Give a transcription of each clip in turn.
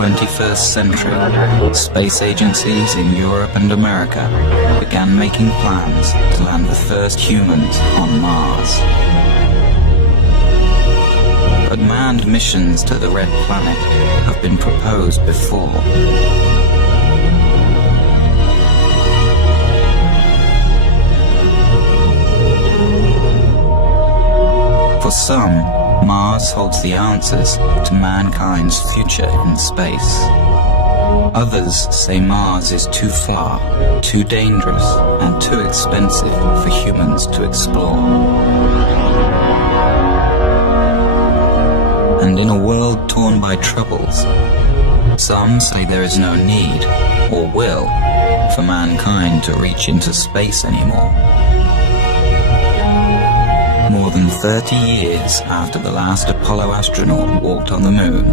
21st century, space agencies in Europe and America began making plans to land the first humans on Mars. But manned missions to the Red Planet have been proposed before. For some, Mars holds the answers to mankind's future in space. Others say Mars is too far, too dangerous, and too expensive for humans to explore. And in a world torn by troubles, some say there is no need, or will, for mankind to reach into space anymore. More than 30 years after the last Apollo astronaut walked on the moon,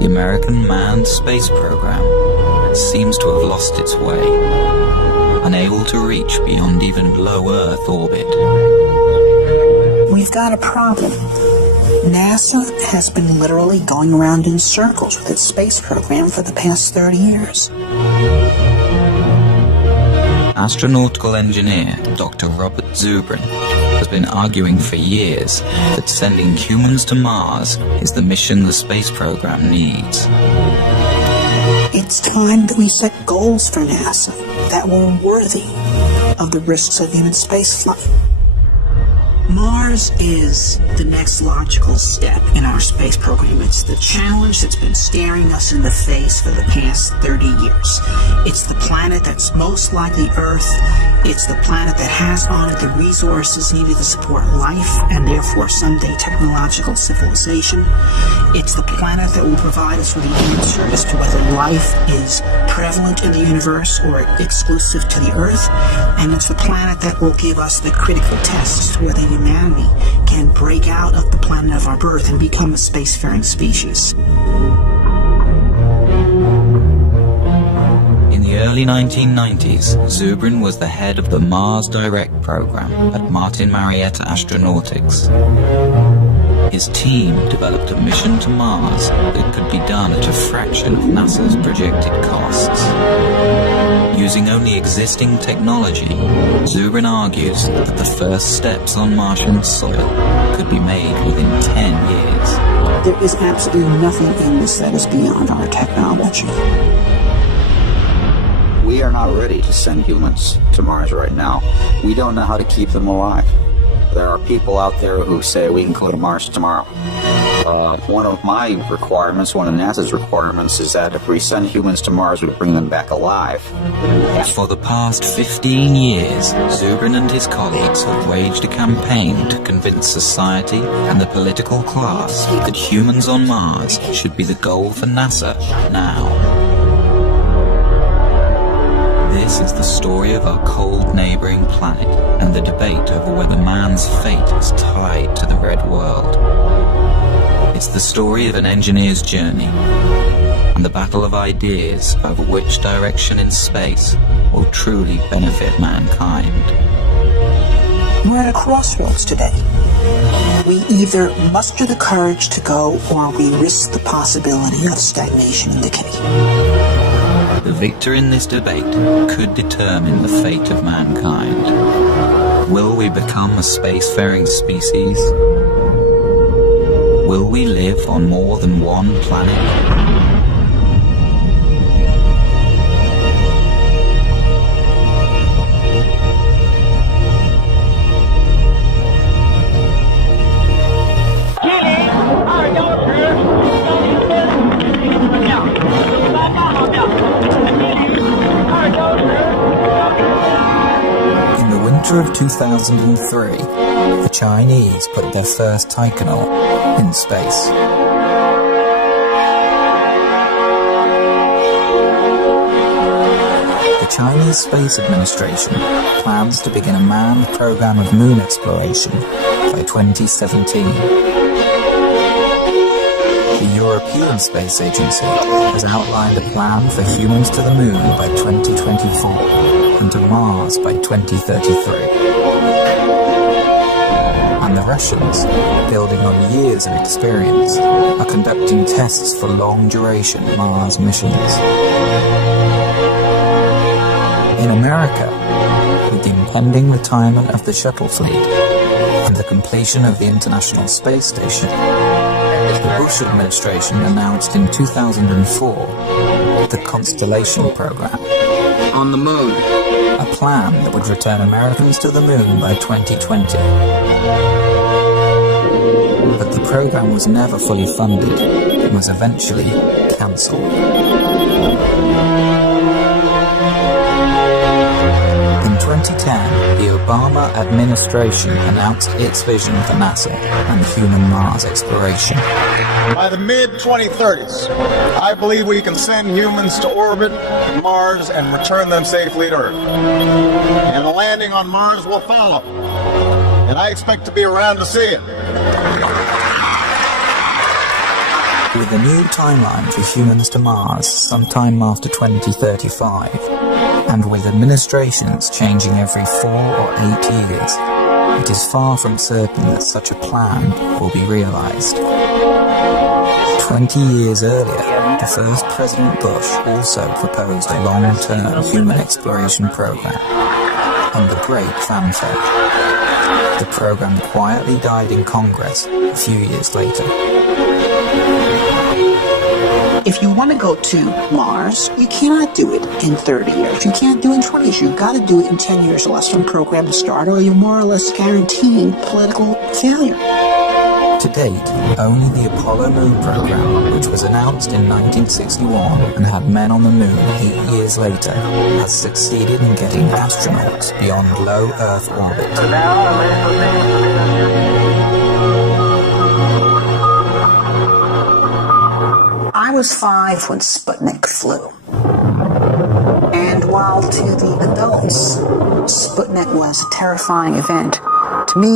the American manned space program seems to have lost its way, unable to reach beyond even low Earth orbit. We've got a problem. NASA has been literally going around in circles with its space program for the past 30 years. Astronautical engineer Dr. Robert Zubrin has been arguing for years that sending humans to Mars is the mission the space program needs. It's time that we set goals for NASA that were worthy of the risks of human spaceflight. Mars is the next logical step in our space program. It's the challenge that's been staring us in the face for the past 30 years. It's the planet that's most like the Earth. It's the planet that has on it the resources needed to support life and therefore someday technological civilization. It's the planet that will provide us with the answer as to whether life is prevalent in the universe or exclusive to the Earth. And it's the planet that will give us the critical tests whether humanity can break out of the planet of our birth and become a spacefaring species. In the early 1990s, Zubrin was the head of the Mars Direct program at Martin Marietta Astronautics. His team developed a mission to Mars that could be done at a fraction of NASA's projected costs. Using only existing technology, Zubrin argues that the first steps on Martian soil could be made within 10 years. There is absolutely nothing in this that is beyond our technology. We are not ready to send humans to Mars right now. We don't know how to keep them alive. There are people out there who say we can go to Mars tomorrow. One of my requirements, one of NASA's requirements, is that if we send humans to Mars, we bring them back alive. For the past 15 years, Zubrin and his colleagues have waged a campaign to convince society and the political class that humans on Mars should be the goal for NASA now. This is the story of our cold neighbouring planet and the debate over whether man's fate is tied to the red world. It's the story of an engineer's journey and the battle of ideas over which direction in space will truly benefit mankind. We're at a crossroads today. We either muster the courage to go or we risk the possibility of stagnation and decay. The victor in this debate could determine the fate of mankind. Will we become a spacefaring species? Will we live on more than one planet? Of 2003, the Chinese put their first Taikonauts in space. The Chinese Space Administration plans to begin a manned program of moon exploration by 2017. The European Space Agency has outlined a plan for humans to the moon by 2024 and to Mars by 2033. And the Russians, building on years of experience, are conducting tests for long-duration Mars missions. In America, with the impending retirement of the shuttle fleet and the completion of the International Space Station, the Bush administration announced in 2004 the Constellation program. On the moon. A plan that would return Americans to the moon by 2020. But the program was never fully funded and was eventually cancelled. In 2010, the Obama administration announced its vision for NASA and human Mars exploration. By the mid-2030s, I believe we can send humans to orbit Mars and return them safely to Earth. And the landing on Mars will follow. And I expect to be around to see it. With a new timeline for humans to Mars sometime after 2035, and with administrations changing every 4 or 8 years, it is far from certain that such a plan will be realized. 20 years earlier, the first President Bush also proposed a long-term human exploration program under great fanfare. The program quietly died in Congress a few years later. If you want to go to Mars, you cannot do it in 30 years. You can't do it in 20 years. You've got to do it in 10 years or less from the program to start, or you're more or less guaranteeing political failure. To date, only the Apollo Moon program, which was announced in 1961 and had men on the moon 8 years later, has succeeded in getting astronauts beyond low Earth orbit. I was 5 when Sputnik flew. And while to the adults, Sputnik was a terrifying event, to me,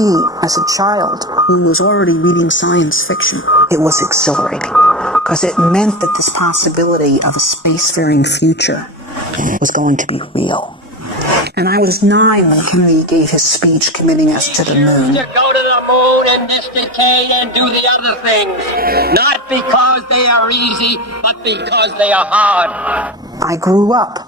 as a child who was already reading science fiction, it was exhilarating, because it meant that this possibility of a spacefaring future was going to be real. And I was 9 when Kennedy gave his speech committing us to the moon. To go to the moon in this decade and do the other things, not because they are easy, but because they are hard. I grew up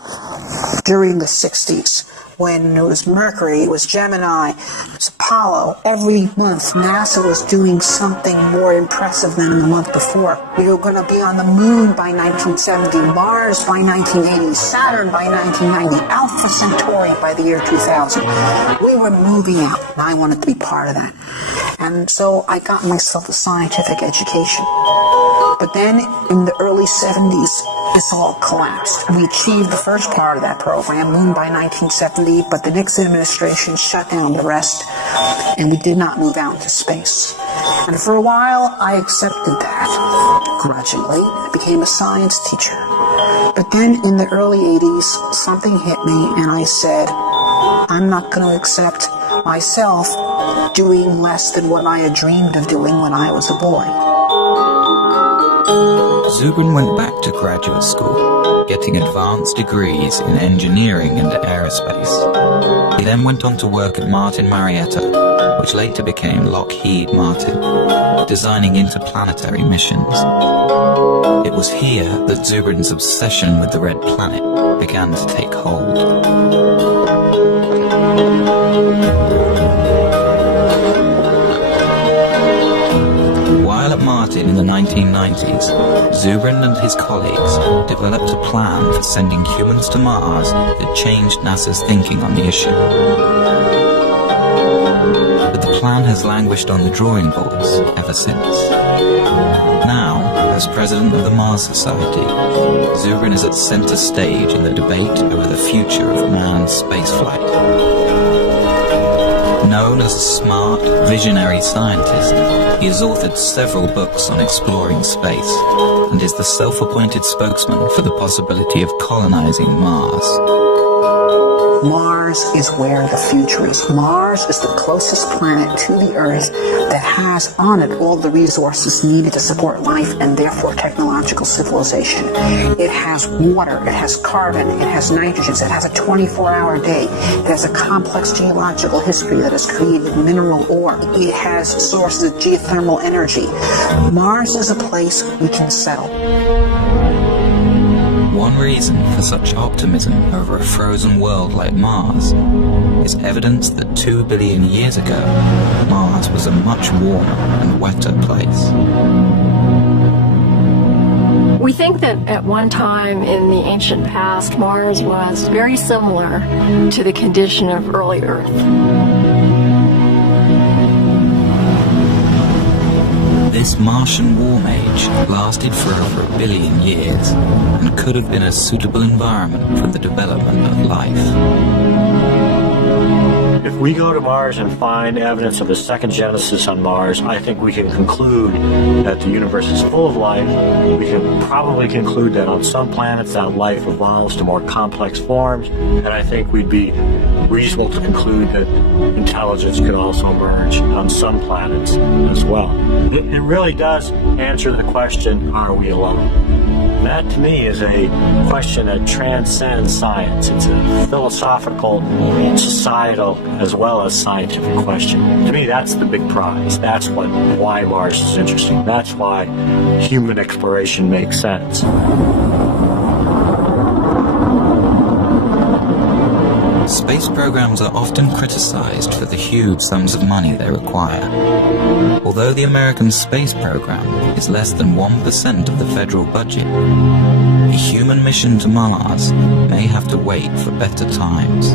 during the 60s when it was Mercury, it was Gemini, it was Apollo. Every month, NASA was doing something more impressive than the month before. We were going to be on the moon by 1970, Mars by 1980, Saturn by 1990, Alpha Centauri by the year 2000. We were moving out, and I wanted to be part of that. And so I got myself a scientific education. But then, in the early 70s, this all collapsed. We achieved the first part of that program, Moon by 1970, but the Nixon administration shut down the rest, and we did not move out into space. And for a while, I accepted that, grudgingly. I became a science teacher. But then, in the early 80s, something hit me, and I said, I'm not going to accept myself doing less than what I had dreamed of doing when I was a boy. Zubrin went back to graduate school, getting advanced degrees in engineering and aerospace. He then went on to work at Martin Marietta, which later became Lockheed Martin, designing interplanetary missions. It was here that Zubrin's obsession with the Red Planet began to take hold. While at Martin in the 1990s, Zubrin and his colleagues developed a plan for sending humans to Mars that changed NASA's thinking on the issue. But the plan has languished on the drawing boards ever since. Now, as president of the Mars Society, Zubrin is at center stage in the debate over the future of manned spaceflight. Known as a smart, visionary scientist, he has authored several books on exploring space and is the self-appointed spokesman for the possibility of colonizing Mars. Mars is where the future is. Mars is the closest planet to the Earth that has on it all the resources needed to support life and therefore technological civilization. It has water, it has carbon, it has nitrogen, it has a 24-hour day, it has a complex geological history that has created mineral ore, it has sources of geothermal energy. Mars is a place we can settle. One reason for such optimism over a frozen world like Mars is evidence that 2 billion years ago, Mars was a much warmer and wetter place. We think that at one time in the ancient past, Mars was very similar to the condition of early Earth. This Martian warm age lasted for over 1 billion years and could have been a suitable environment for the development of life. If we go to Mars and find evidence of a second Genesis on Mars, I think we can conclude that the universe is full of life. We can probably conclude that on some planets that life evolves to more complex forms, and I think we'd be reasonable to conclude that intelligence could also emerge on some planets as well. It really does answer the question, are we alone? That, to me, is a question that transcends science. It's a philosophical, societal, as well as scientific question. To me, that's the big prize. That's why Mars is interesting. That's why human exploration makes sense. Space programs are often criticized for the huge sums of money they require. Although the American space program is less than 1% of the federal budget, a human mission to Mars may have to wait for better times.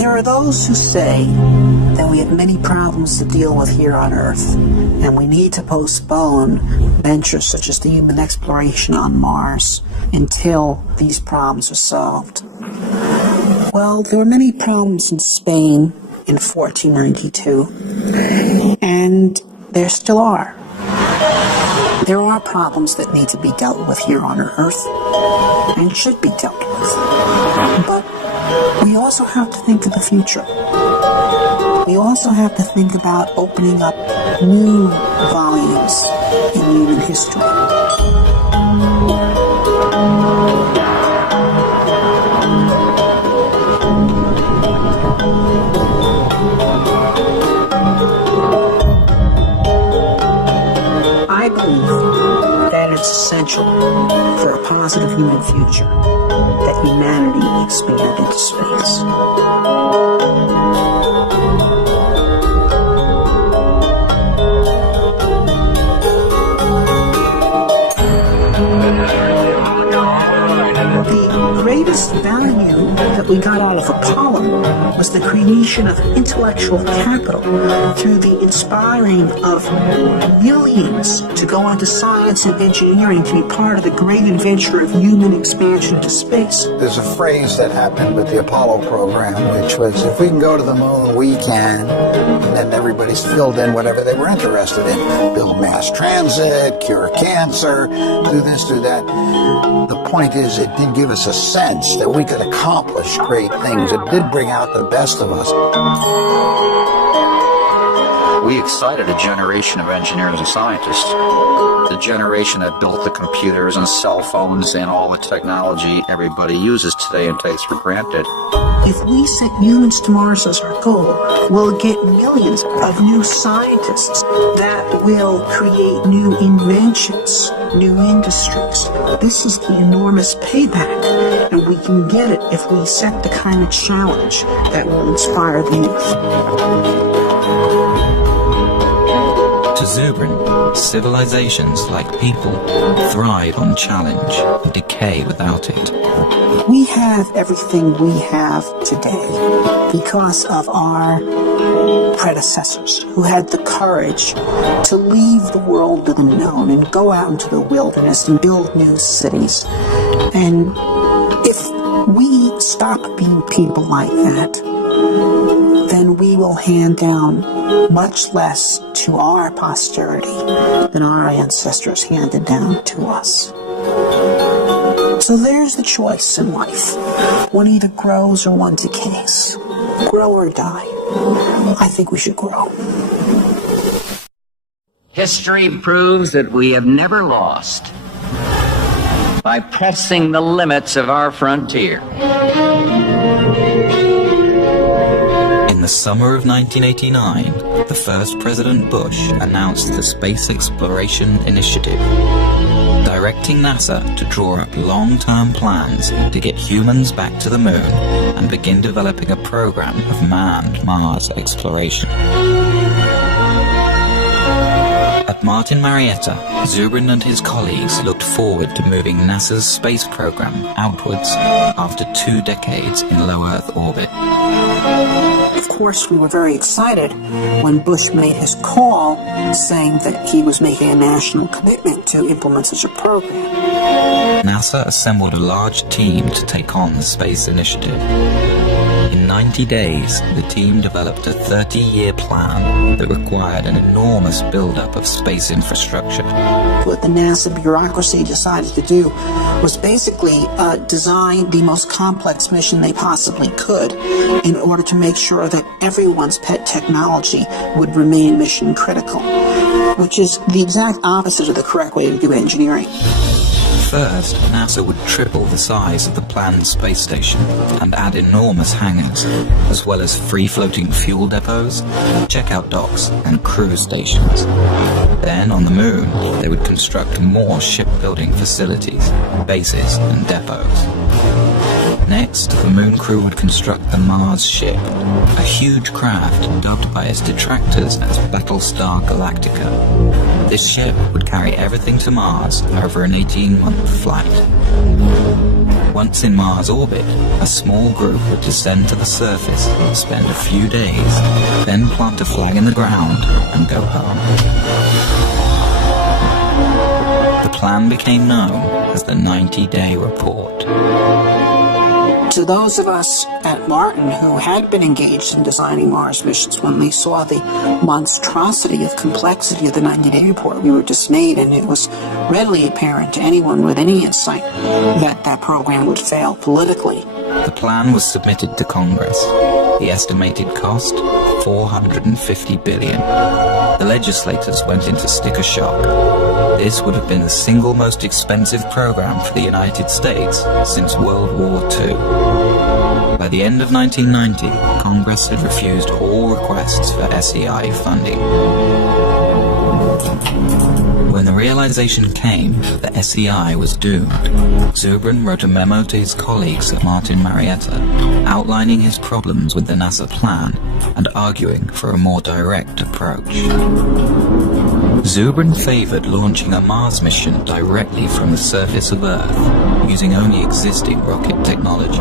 There are those who say that we have many problems to deal with here on Earth, and we need to postpone ventures such as the human exploration on Mars until these problems are solved. Well, there were many problems in Spain in 1492, and there still are. There are problems that need to be dealt with here on Earth, and should be dealt with. But we also have to think of the future. We also have to think about opening up new volumes in human history. I believe that it's essential for a positive human future that humanity expand into space. The greatest value that we got out of Apollo was the creation of intellectual capital through the inspiring of millions to go into science and engineering to be part of the great adventure of human expansion into space. There's a phrase that happened with the Apollo program, which was, if we can go to the moon, we can. And then everybody's filled in whatever they were interested in. Build mass transit, cure cancer, do this, do that. The point is, it did give us a sense that we could accomplish great things. It did bring out the best of us. We excited a generation of engineers and scientists. The generation that built the computers and cell phones and all the technology everybody uses today and takes for granted. If we set humans to Mars as our goal, we'll get millions of new scientists that will create new inventions, new industries. This is the enormous payback, and we can get it if we set the kind of challenge that will inspire the youth. To Zubrin, civilizations like people thrive on challenge and decay without it. We have everything we have today because of our predecessors who had the courage to leave the world of the known and go out into the wilderness and build new cities. And if we stop being people like that, then we will hand down much less to our posterity than our ancestors handed down to us. So there's the choice in life. One either grows or one decays. Grow or die. I think we should grow. History proves that we have never lost by pressing the limits of our frontier. In the summer of 1989, the first President Bush announced the Space Exploration Initiative, directing NASA to draw up long-term plans to get humans back to the moon and begin developing a program of manned Mars exploration. At Martin Marietta, Zubrin and his colleagues looked forward to moving NASA's space program outwards after 2 decades in low Earth orbit. Of course, we were very excited when Bush made his call saying that he was making a national commitment to implement such a program. NASA assembled a large team to take on the space initiative. In 90 days, the team developed a 30-year plan that required an enormous buildup of space infrastructure. What the NASA bureaucracy decided to do was basically design the most complex mission they possibly could in order to make sure that everyone's pet technology would remain mission critical, which is the exact opposite of the correct way to do engineering. First, NASA would triple the size of the planned space station and add enormous hangars, as well as free-floating fuel depots, checkout docks, and cruise stations. Then, on the moon, they would construct more shipbuilding facilities, bases, and depots. Next, the moon crew would construct the Mars ship, a huge craft dubbed by its detractors as Battlestar Galactica. This ship would carry everything to Mars over an 18-month flight. Once in Mars orbit, a small group would descend to the surface, spend a few days, then plant a flag in the ground and go home. The plan became known as the 90-day report. To those of us at Martin who had been engaged in designing Mars missions, when we saw the monstrosity of complexity of the 90-day report, we were dismayed, and it was readily apparent to anyone with any insight that that program would fail politically. The plan was submitted to Congress. The estimated cost, $450 billion. The legislators went into sticker shock. This would have been the single most expensive program for the United States since World War II. By the end of 1990, Congress had refused all requests for SEI funding. When the realization came that SEI was doomed, Zubrin wrote a memo to his colleagues at Martin Marietta, outlining his problems with the NASA plan and arguing for a more direct approach. Zubrin favored launching a Mars mission directly from the surface of Earth, using only existing rocket technology.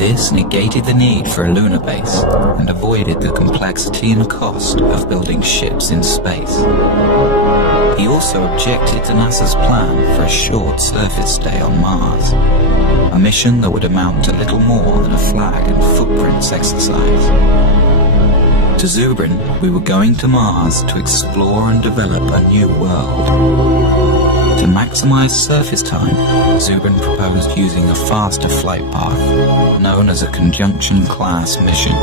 This negated the need for a lunar base and avoided the complexity and cost of building ships in space. He also objected to NASA's plan for a short surface stay on Mars, a mission that would amount to little more than a flag and footprints exercise. To Zubrin, we were going to Mars to explore and develop a new world. To maximize surface time, Zubrin proposed using a faster flight path, known as a conjunction-class mission.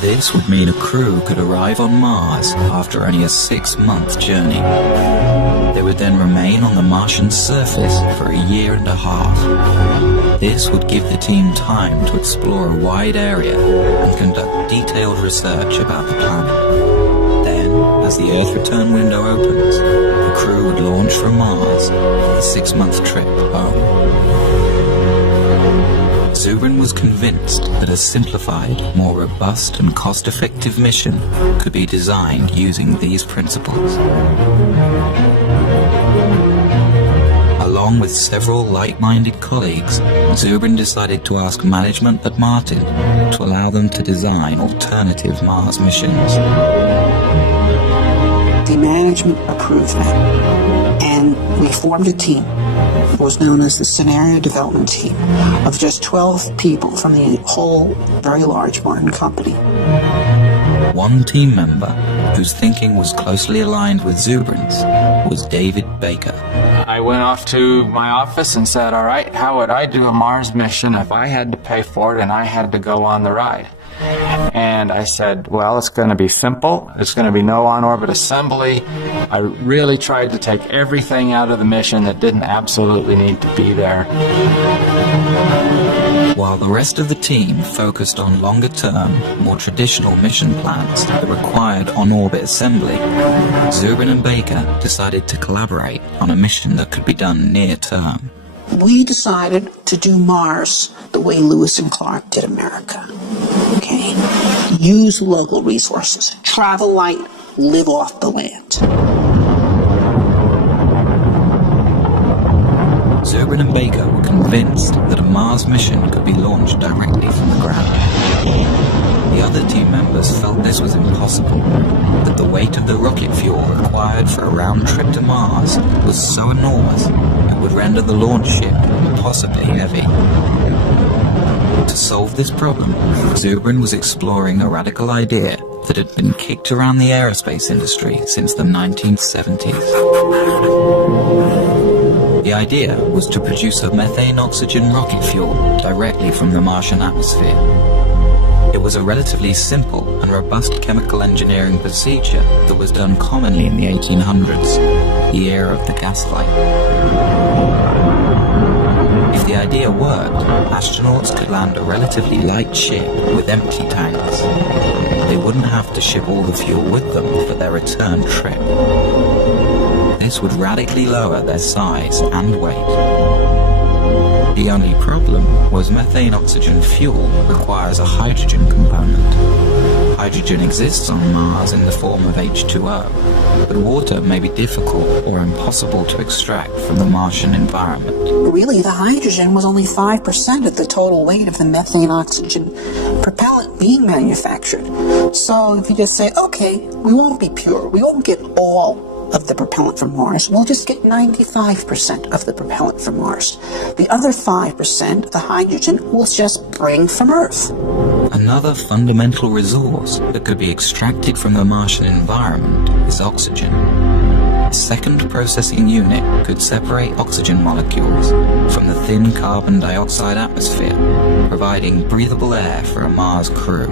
This would mean a crew could arrive on Mars after only a 6-month journey. They would then remain on the Martian surface for a year and a half. This would give the team time to explore a wide area and conduct detailed research about the planet. Then, as the Earth return window opens, the crew would launch from Mars for the 6-month trip home. Zubrin was convinced that a simplified, more robust and cost-effective mission could be designed using these principles. Along with several like-minded colleagues, Zubrin decided to ask management at Martin to allow them to design alternative Mars missions. The management approved that, and we formed a team. It was known as the Scenario Development Team, of just 12 people from the whole very large Martin company. One team member, whose thinking was closely aligned with Zubrin's, was David Baker, I went off to my office and said, all right, how would I do a Mars mission if I had to pay for it and I had to go on the ride? And I said, well, it's going to be simple. It's going to be no on-orbit assembly. I really tried to take everything out of the mission that didn't absolutely need to be there. While the rest of the team focused on longer-term, more traditional mission plans that required on-orbit assembly, Zubrin and Baker decided to collaborate on a mission that could be done near-term. We decided to do Mars the way Lewis and Clark did America. Okay? Use local resources. Travel light, live off the land. Zubrin and Baker were convinced that a Mars mission could be launched directly from the ground. The other team members felt this was impossible, that the weight of the rocket fuel required for a round trip to Mars was so enormous it would render the launch ship impossibly heavy. To solve this problem, Zubrin was exploring a radical idea that had been kicked around the aerospace industry since the 1970s. The idea was to produce a methane-oxygen rocket fuel directly from the Martian atmosphere. It was a relatively simple and robust chemical engineering procedure that was done commonly in the 1800s, the era of the gaslight. If the idea worked, astronauts could land a relatively light ship with empty tanks. They wouldn't have to ship all the fuel with them for their return trip. This would radically lower their size and weight. The only problem was methane-oxygen fuel requires a hydrogen component. Hydrogen exists on Mars in the form of H2O, but water may be difficult or impossible to extract from the Martian environment. Really, the hydrogen was only 5% of the total weight of the methane-oxygen propellant being manufactured. So if you just say, okay, we won't be pure, we won't get all of the propellant from Mars, we'll just get 95% of the propellant from Mars. The other 5%, the hydrogen, we'll just bring from Earth. Another fundamental resource that could be extracted from the Martian environment is oxygen. A second processing unit could separate oxygen molecules from the thin carbon dioxide atmosphere, providing breathable air for a Mars crew.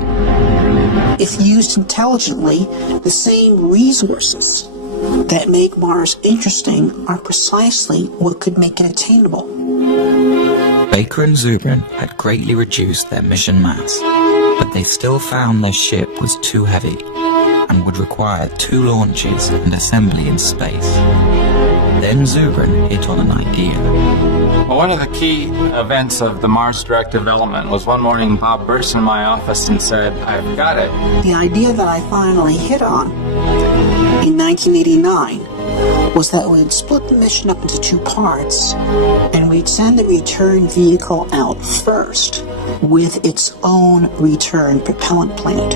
If used intelligently, the same resources that make Mars interesting are precisely what could make it attainable. Baker and Zubrin had greatly reduced their mission mass, but they still found their ship was too heavy and would require 2 launches and assembly in space. Then Zubrin hit on an idea. Well, one of the key events of the Mars Direct development was one morning Bob burst in my office and said, I've got it. The idea that I finally hit on in 1989 was that we'd split the mission up into 2 parts, and we'd send the return vehicle out first with its own return propellant plant.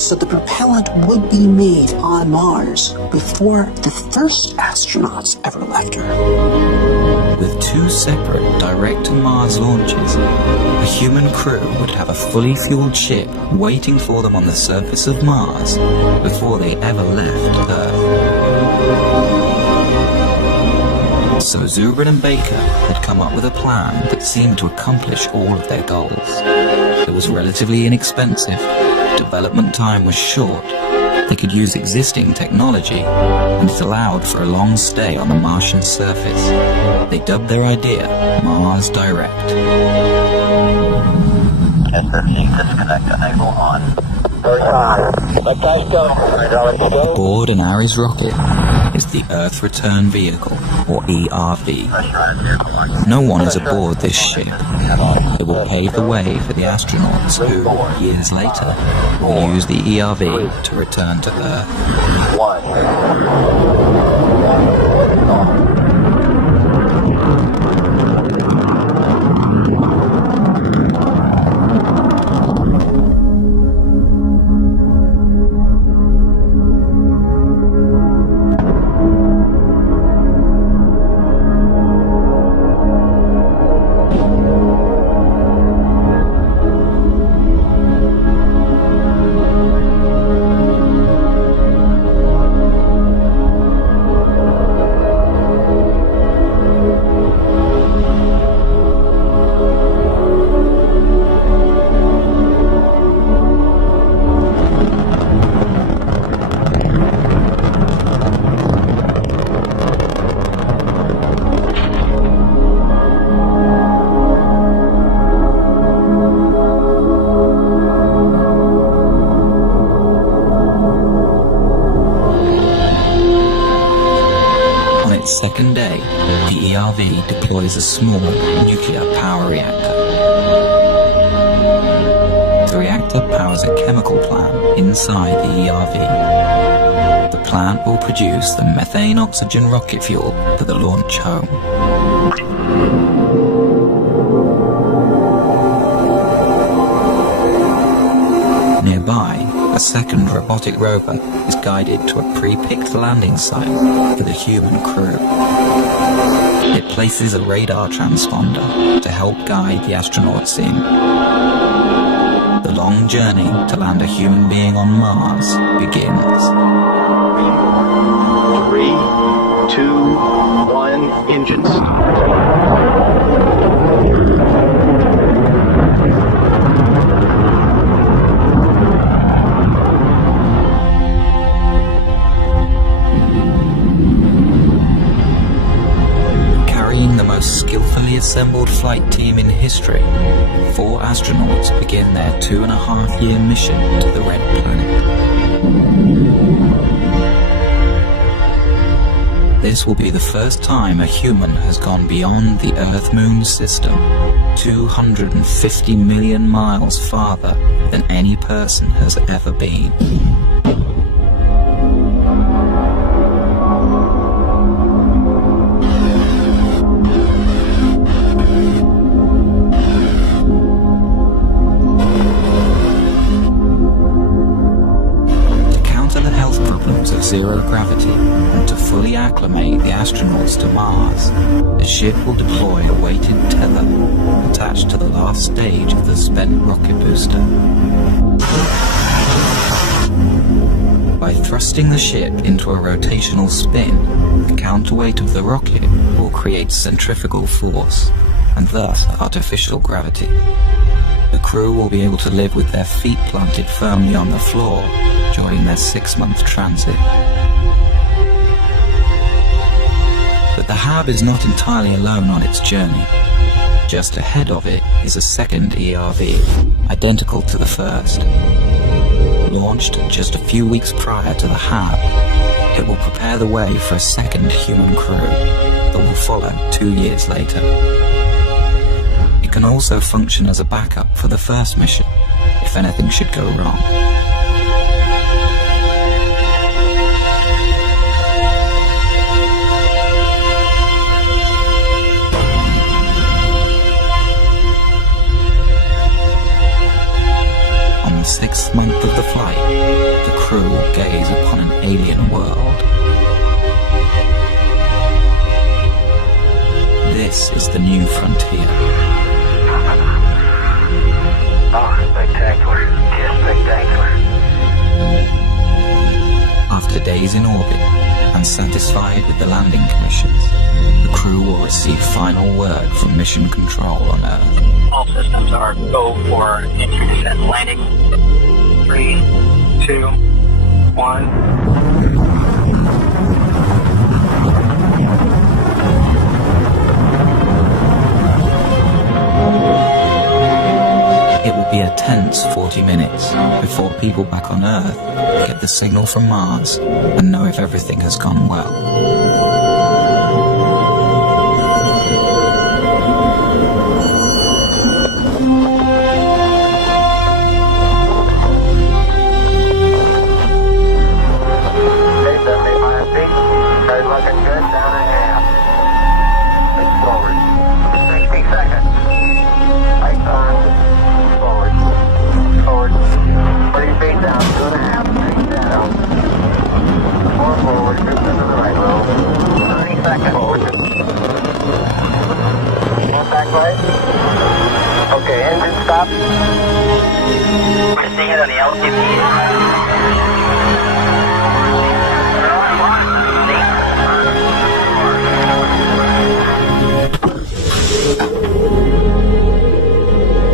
So the propellant would be made on Mars before the first astronauts ever left Earth. With 2 separate direct-to-Mars launches, a human crew would have a fully fueled ship waiting for them on the surface of Mars before they ever left Earth. So Zubrin and Baker had come up with a plan that seemed to accomplish all of their goals. It was relatively inexpensive, development time was short, they could use existing technology, and it allowed for a long stay on the Martian surface. They dubbed their idea Mars Direct. S13, disconnect, enable on. Let guys go. Aboard an Ares rocket is the Earth Return Vehicle, or ERV. No one is aboard this ship. It will pave the way for the astronauts who, years later, will use the ERV to return to Earth. 1. second day, the ERV deploys a small nuclear power reactor. The reactor powers a chemical plant inside the ERV. The plant will produce the methane-oxygen rocket fuel for the launch home. Nearby, a second robotic rover is guided to a pre-picked landing site for the human crew. It places a radar transponder to help guide the astronauts in. The long journey to land a human being on Mars begins. 3, 2, 1, engines start. Skillfully assembled flight team in history, 4 astronauts begin their 2.5-year mission to the Red Planet. This will be the first time a human has gone beyond the Earth-Moon system, 250 million miles farther than any person has ever been. Zero gravity, and to fully acclimate the astronauts to Mars, the ship will deploy a weighted tether attached to the last stage of the spent rocket booster. By thrusting the ship into a rotational spin, the counterweight of the rocket will create centrifugal force, and thus artificial gravity. The crew will be able to live with their feet planted firmly on the floor during their 6-month transit. But the HAB is not entirely alone on its journey. Just ahead of it is a second ERV, identical to the first. Launched just a few weeks prior to the HAB, it will prepare the way for a second human crew that will follow 2 years later. It can also function as a backup for the first mission, if anything should go wrong. On the 6th month of the flight, the crew will gaze upon an alien world. This is the new frontier. Oh, spectacular. Just spectacular. After days in orbit, and satisfied with the landing conditions, the crew will receive final word from Mission Control on Earth. All systems are go for entry, descent, landing. 3, 2, 1. It will be a tense 40 minutes before people back on Earth get the signal from Mars and know if everything has gone well. Okay, engine stop. We're seeing it on the LTP.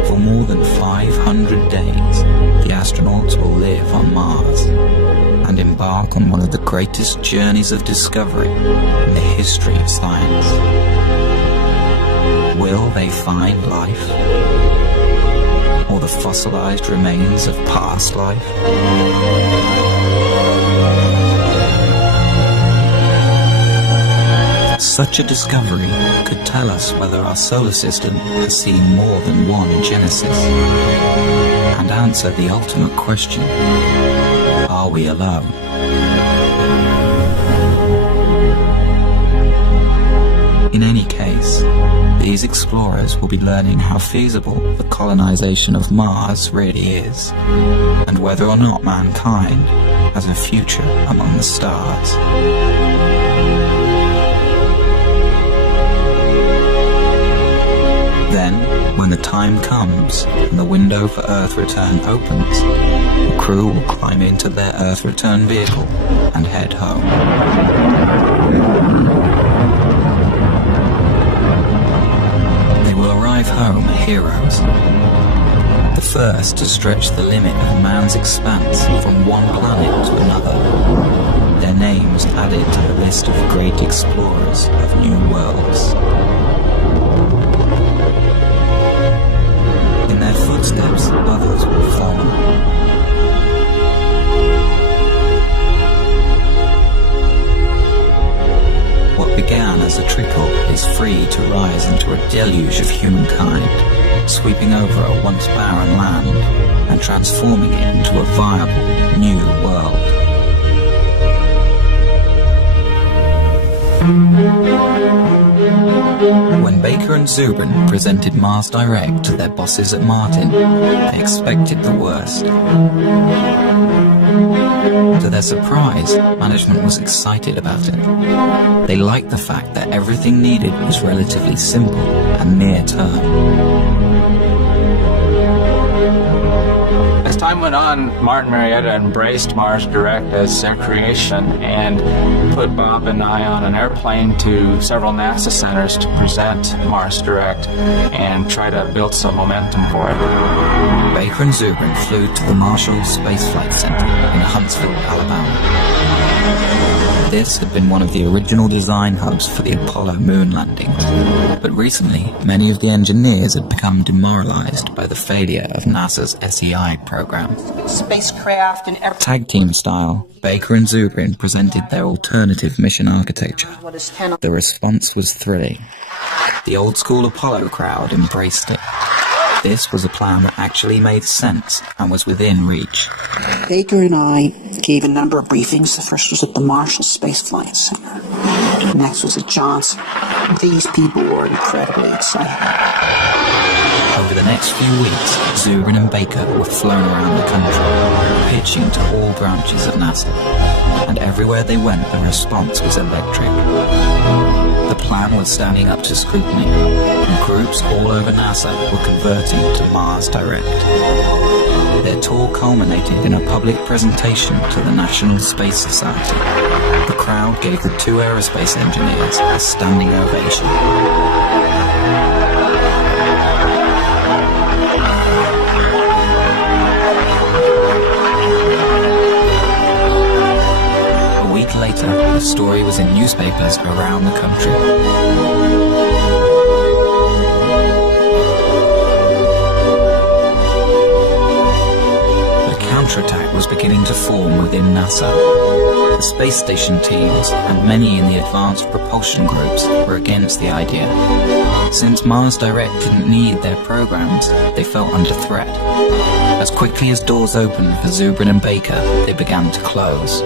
For more than 500 days, the astronauts will live on Mars and embark on one of the greatest journeys of discovery in the history of science. Will they find life? Or the fossilized remains of past life? Such a discovery could tell us whether our solar system has seen more than one Genesis, and answer the ultimate question: are we alone? In any case, these explorers will be learning how feasible the colonization of Mars really is, and whether or not mankind has a future among the stars. Then, when the time comes and the window for Earth return opens, the crew will climb into their Earth return vehicle and head home. They will arrive home heroes, the first to stretch the limit of man's expanse from one planet to another, their names added to the list of great explorers of new worlds. In their footsteps, others will follow. What began as a trickle is free to rise into a deluge of humankind, sweeping over a once barren land and transforming it into a viable new world. When Baker and Zubrin presented Mars Direct to their bosses at Martin, they expected the worst. To their surprise, management was excited about it. They liked the fact that everything needed was relatively simple and near-term. As time went on, Martin Marietta embraced Mars Direct as their creation and put Bob and I on an airplane to several NASA centers to present Mars Direct and try to build some momentum for it. Baker and Zubrin flew to the Marshall Space Flight Center in Huntsville, Alabama. This had been one of the original design hubs for the Apollo moon landings, but recently many of the engineers had become demoralized by the failure of NASA's SEI program. Spacecraft and everything. Tag team style, Baker and Zubrin presented their alternative mission architecture. The response was thrilling. The old school Apollo crowd embraced it. This was a plan that actually made sense and was within reach. Baker and I gave a number of briefings. The first was at the Marshall Space Flight Center. Next was at Johnson. These people were incredibly excited. Over the next few weeks, Zubrin and Baker were flown around the country, pitching to all branches of NASA. And everywhere they went, the response was electric. The plan was standing up to scrutiny, and groups all over NASA were converting to Mars Direct. Their tour culminated in a public presentation to the National Space Society. The crowd gave the two aerospace engineers a standing ovation. Later, the story was in newspapers around the country. A counterattack was beginning to form within NASA. The space station teams and many in the advanced propulsion groups were against the idea. Since Mars Direct didn't need their programs, they felt under threat. As quickly as doors opened for Zubrin and Baker, they began to close.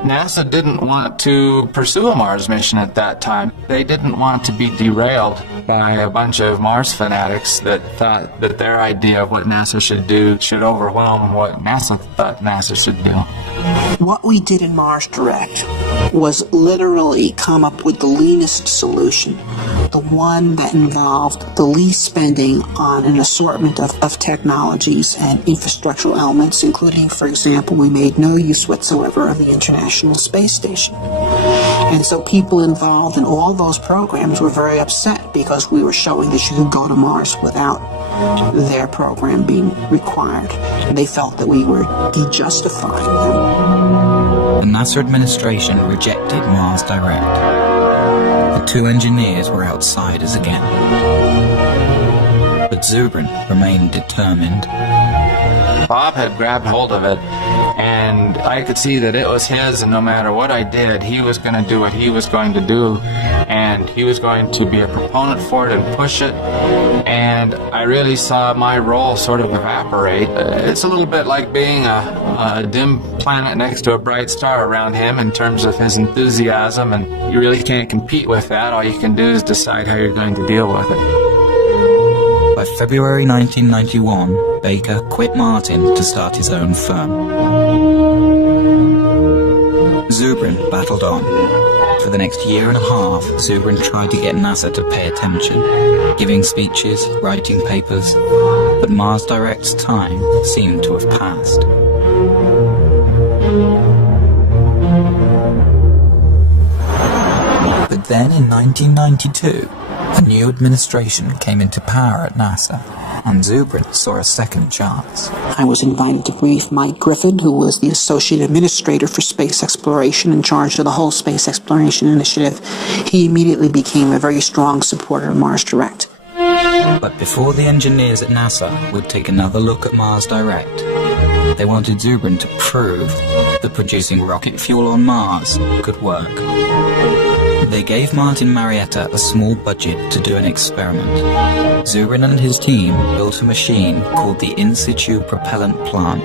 NASA didn't want to pursue a Mars mission at that time. They didn't want to be derailed by a bunch of Mars fanatics that thought that their idea of what NASA should do should overwhelm what NASA thought NASA should do. What we did in Mars Direct was literally come up with the leanest solution, the one that involved the least spending on an assortment of technologies and infrastructural elements, including, for example, we made no use whatsoever of the International Space Station. And so people involved in all those programs were very upset because we were showing that you could go to Mars without their program being required. They felt that we were de-justifying them. The NASA administration rejected Mars Direct. The two engineers were outsiders again. But Zubrin remained determined. Bob had grabbed hold of it and and I could see that it was his, and no matter what I did, he was going to do what he was going to do, and he was going to be a proponent for it and push it, and I really saw my role sort of evaporate. It's a little bit like being a dim planet next to a bright star around him in terms of his enthusiasm, and you really can't compete with that. All you can do is decide how you're going to deal with it. By February 1991, Baker quit Martin to start his own firm. Zubrin battled on. For the next year and a half, Zubrin tried to get NASA to pay attention, giving speeches, writing papers, but Mars Direct's time seemed to have passed. But then in 1992, a new administration came into power at NASA, and Zubrin saw a second chance. I was invited to brief Mike Griffin, who was the Associate Administrator for Space Exploration in charge of the whole Space Exploration Initiative. He immediately became a very strong supporter of Mars Direct. But before the engineers at NASA would take another look at Mars Direct, they wanted Zubrin to prove that producing rocket fuel on Mars could work. They gave Martin Marietta a small budget to do an experiment. Zubrin and his team built a machine called the In Situ Propellant Plant.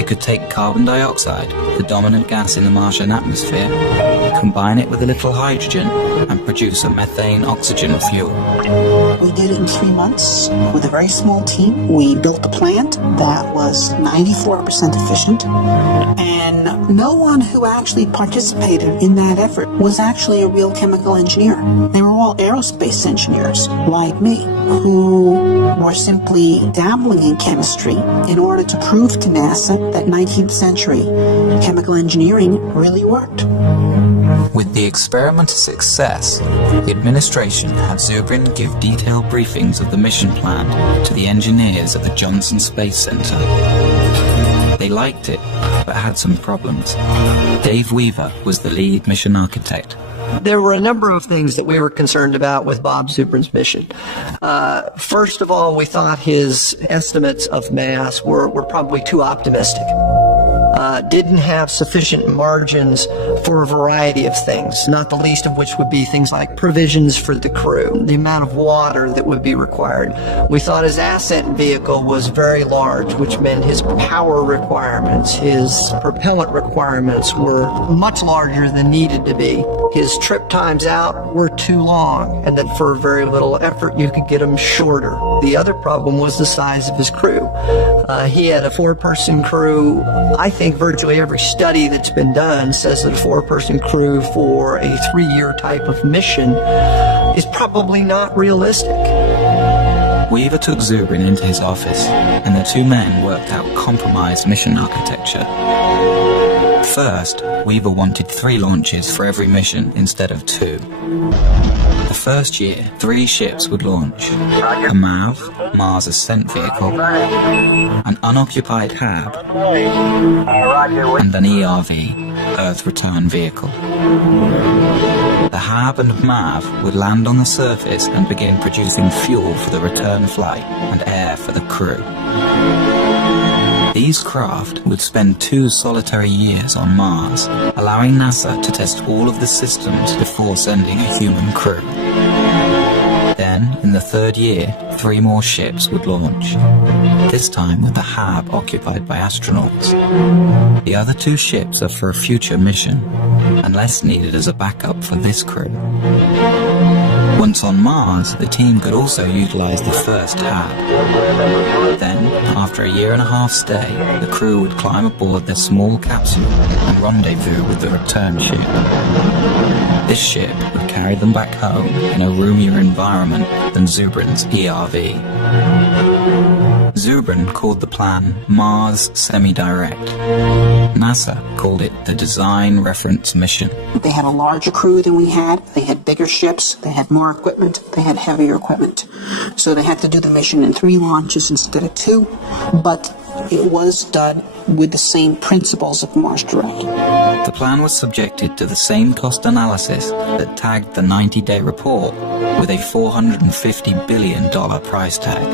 It could take carbon dioxide, the dominant gas in the Martian atmosphere, combine it with a little hydrogen, and produce a methane-oxygen fuel. We did it in 3 months with a very small team. We built a plant that was 94% efficient, and no one who actually participated in that effort was actually a real chemical engineer. They were all aerospace engineers, like me, who were simply dabbling in chemistry in order to prove to NASA that 19th century chemical engineering really worked. With the experiment a success, the administration had Zubrin give detailed briefings of the mission plan to the engineers at the Johnson Space Center. They liked it, but had some problems. Dave Weaver was the lead mission architect. There were a number of things that we were concerned about with Bob Zubrin's mission. First of all, we thought his estimates of mass were probably too optimistic. Didn't have sufficient margins for a variety of things, not the least of which would be things like provisions for the crew, the amount of water that would be required. We thought his ascent vehicle was very large, which meant his power requirements, his propellant requirements were much larger than needed to be. His trip times out were too long, and that for very little effort you could get them shorter. The other problem was the size of his crew. He had a 4-person crew. I think virtually every study that's been done says that a 4-person crew for a 3-year type of mission is probably not realistic. Weaver took Zubrin into his office, and the two men worked out compromised mission architecture. First, Weaver wanted 3 launches for every mission instead of 2. The first year, 3 ships would launch: a MAV, Mars Ascent Vehicle, an unoccupied HAB, and an ERV, Earth Return Vehicle. The HAB and MAV would land on the surface and begin producing fuel for the return flight and air for the crew. These craft would spend 2 solitary years on Mars, allowing NASA to test all of the systems before sending a human crew. Then, in the 3rd year, 3 more ships would launch, this time with the HAB occupied by astronauts. The other 2 ships are for a future mission, unless needed as a backup for this crew. Once on Mars, the team could also utilize the first HAB. Then, after a 1.5-year stay, the crew would climb aboard their small capsule and rendezvous with the return ship. This ship would carry them back home in a roomier environment than Zubrin's ERV. Zubrin called the plan Mars Semi-Direct. NASA called it the Design Reference Mission. They had a larger crew than we had. They had bigger ships. They had more equipment. They had heavier equipment. So they had to do the mission in 3 launches instead of 2, but it was done with the same principles of Mars Direct. The plan was subjected to the same cost analysis that tagged the 90-day report with a $450 billion price tag.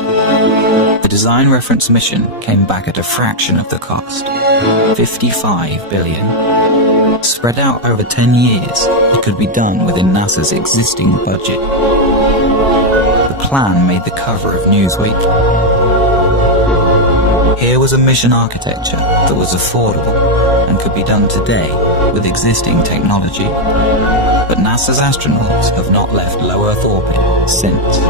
The design reference mission came back at a fraction of the cost, $55 billion. Spread out over 10 years, it could be done within NASA's existing budget. The plan made the cover of Newsweek. Here was a mission architecture that was affordable and could be done today with existing technology. But NASA's astronauts have not left low Earth orbit since.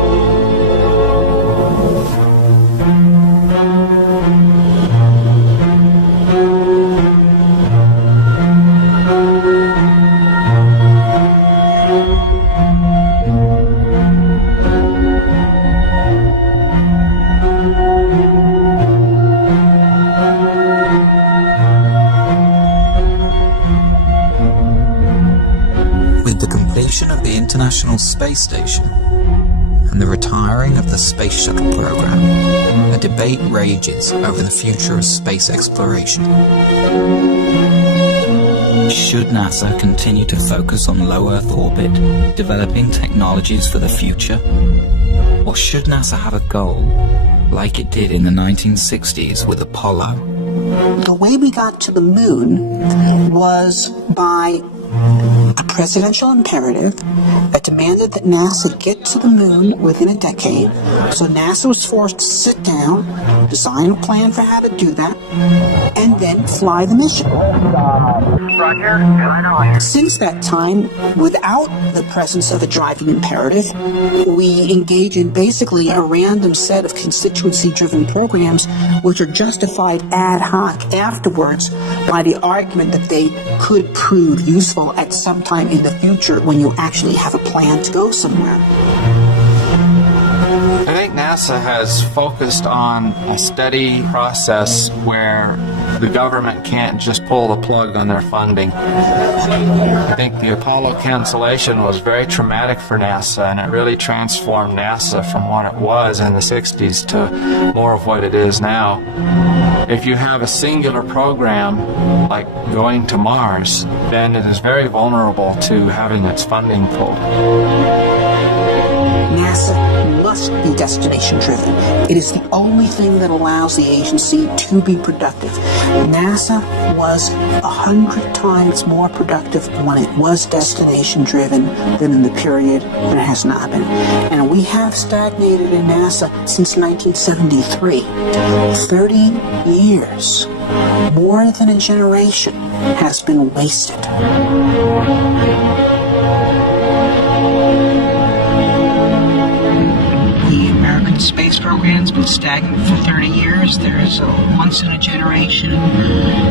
Of the International Space Station and the retiring of the Space Shuttle program, a debate rages over the future of space exploration. Should NASA continue to focus on low Earth orbit, developing technologies for the future? Or should NASA have a goal, like it did in the 1960s with Apollo? The way we got to the moon was by a presidential imperative that demanded that NASA get to the moon within a decade. So NASA was forced to sit down, design a plan for how to do that, and then fly the mission. Since that time, without the presence of a driving imperative, we engage in basically a random set of constituency-driven programs which are justified ad hoc afterwards by the argument that they could prove useful at some time in the future when you actually have a plan to go somewhere. I think NASA has focused on a steady process where the government can't just pull the plug on their funding. I think the Apollo cancellation was very traumatic for NASA, and it really transformed NASA from what it was in the 60s to more of what it is now. If you have a singular program like going to Mars, then it is very vulnerable to having its funding pulled. NASA must be destination-driven. It is the only thing that allows the agency to be productive. NASA was 100 times more productive when it was destination-driven than in the period when it has not been. And we have stagnated in NASA since 1973. 30 years, more than a generation, has been wasted. The space program's been stagnant for 30 years. There's a once-in-a-generation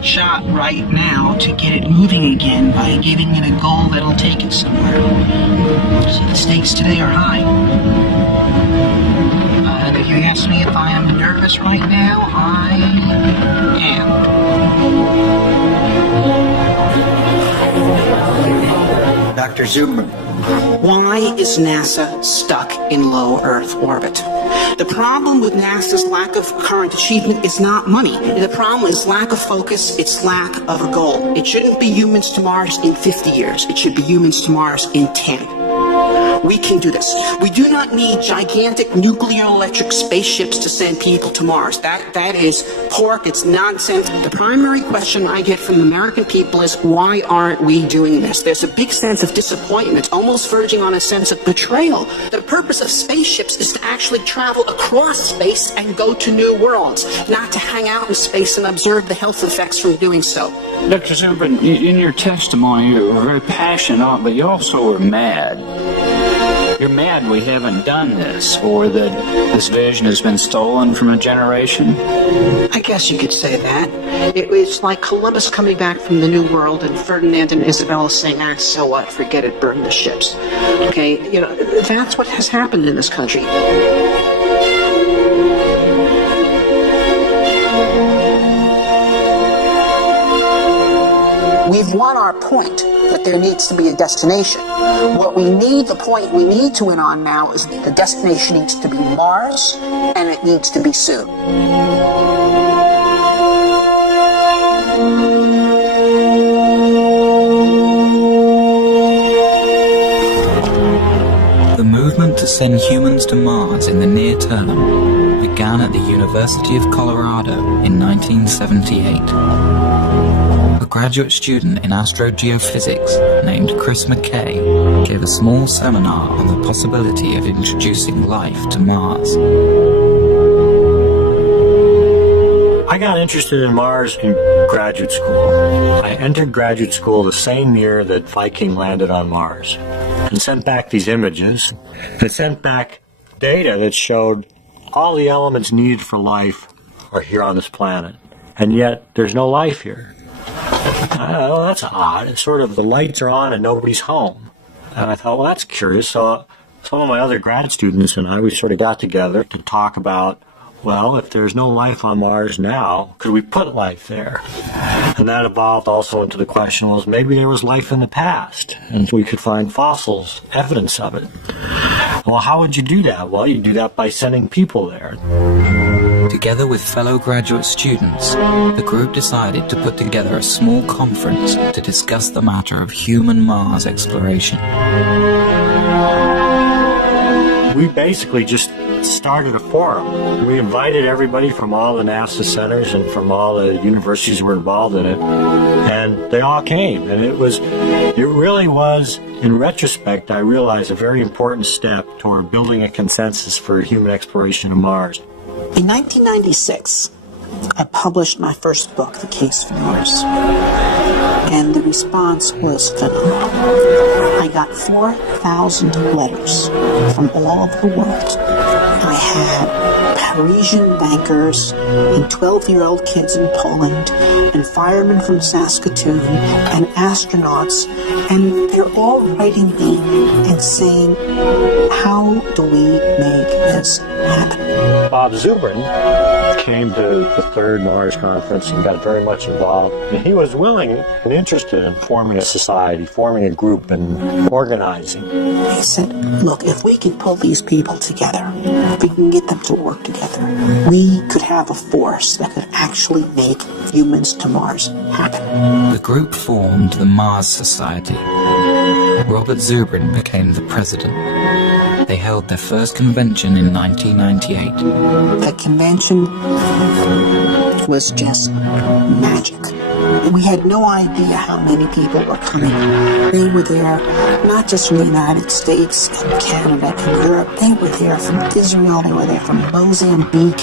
shot right now to get it moving again by giving it a goal that'll take it somewhere. So the stakes today are high. And if you ask me if I am nervous right now, I am. Dr. Zubrin, why is NASA stuck in low Earth orbit? The problem with NASA's lack of current achievement is not money. The problem is lack of focus, it's lack of a goal. It shouldn't be humans to Mars in 50 years. It should be humans to Mars in 10. We can do this. We do not need gigantic nuclear electric spaceships to send people to Mars. That is pork, it's nonsense. The primary question I get from the American people is, why aren't we doing this? There's a big sense of disappointment, almost verging on a sense of betrayal. The purpose of spaceships is to actually travel across space and go to new worlds, not to hang out in space and observe the health effects from doing so. Dr. Zubrin, in your testimony, you were very passionate, but you also were mad. You're mad we haven't done this, or that this vision has been stolen from a generation? I guess you could say that. It's like Columbus coming back from the New World and Ferdinand and Isabella saying, so what, forget it, burn the ships. Okay, that's what has happened in this country. We've won our point that there needs to be a destination. What we need, the point we need to win on now is the destination needs to be Mars, and it needs to be soon. The movement to send humans to Mars in the near term began at the University of Colorado in 1978. A graduate student in astrogeophysics named Chris McKay gave a small seminar on the possibility of introducing life to Mars. I got interested in Mars in graduate school. I entered graduate school the same year that Viking landed on Mars and sent back these images and sent back data that showed all the elements needed for life are here on this planet, and yet there's no life here. Oh, that's odd. It's sort of the lights are on and nobody's home. And I thought, well, that's curious. So some of my other grad students and I, we sort of got together to talk about, well, if there's no life on Mars now, could we put life there? And that evolved also into the question, was maybe there was life in the past, and we could find fossils, evidence of it. Well, how would you do that? Well, you do that by sending people there. Together with fellow graduate students, the group decided to put together a small conference to discuss the matter of human Mars exploration. We basically just started a forum. We invited everybody from all the NASA centers and from all the universities who were involved in it, and they all came. And it really was, in retrospect, I realized a very important step toward building a consensus for human exploration of Mars. In 1996, I published my first book, The Case for Mars, and the response was phenomenal. I got 4,000 letters from all over the world. I had Parisian bankers and 12-year-old kids in Poland and firemen from Saskatoon and astronauts, and they're all writing me and saying, how do we make this happen? Bob Zubrin came to the third Mars conference and got very much involved. And he was willing and interested in forming a society, forming a group and organizing. He said, look, if we can pull these people together, if we can get them to work together, we could have a force that could actually make humans to Mars happen. The group formed the Mars Society. Robert Zubrin became the president. They held their first convention in 1998. The convention was just magic. We had no idea how many people were coming. They were there not just from the United States and Canada and Europe. They were there from Israel. They were there from Mozambique.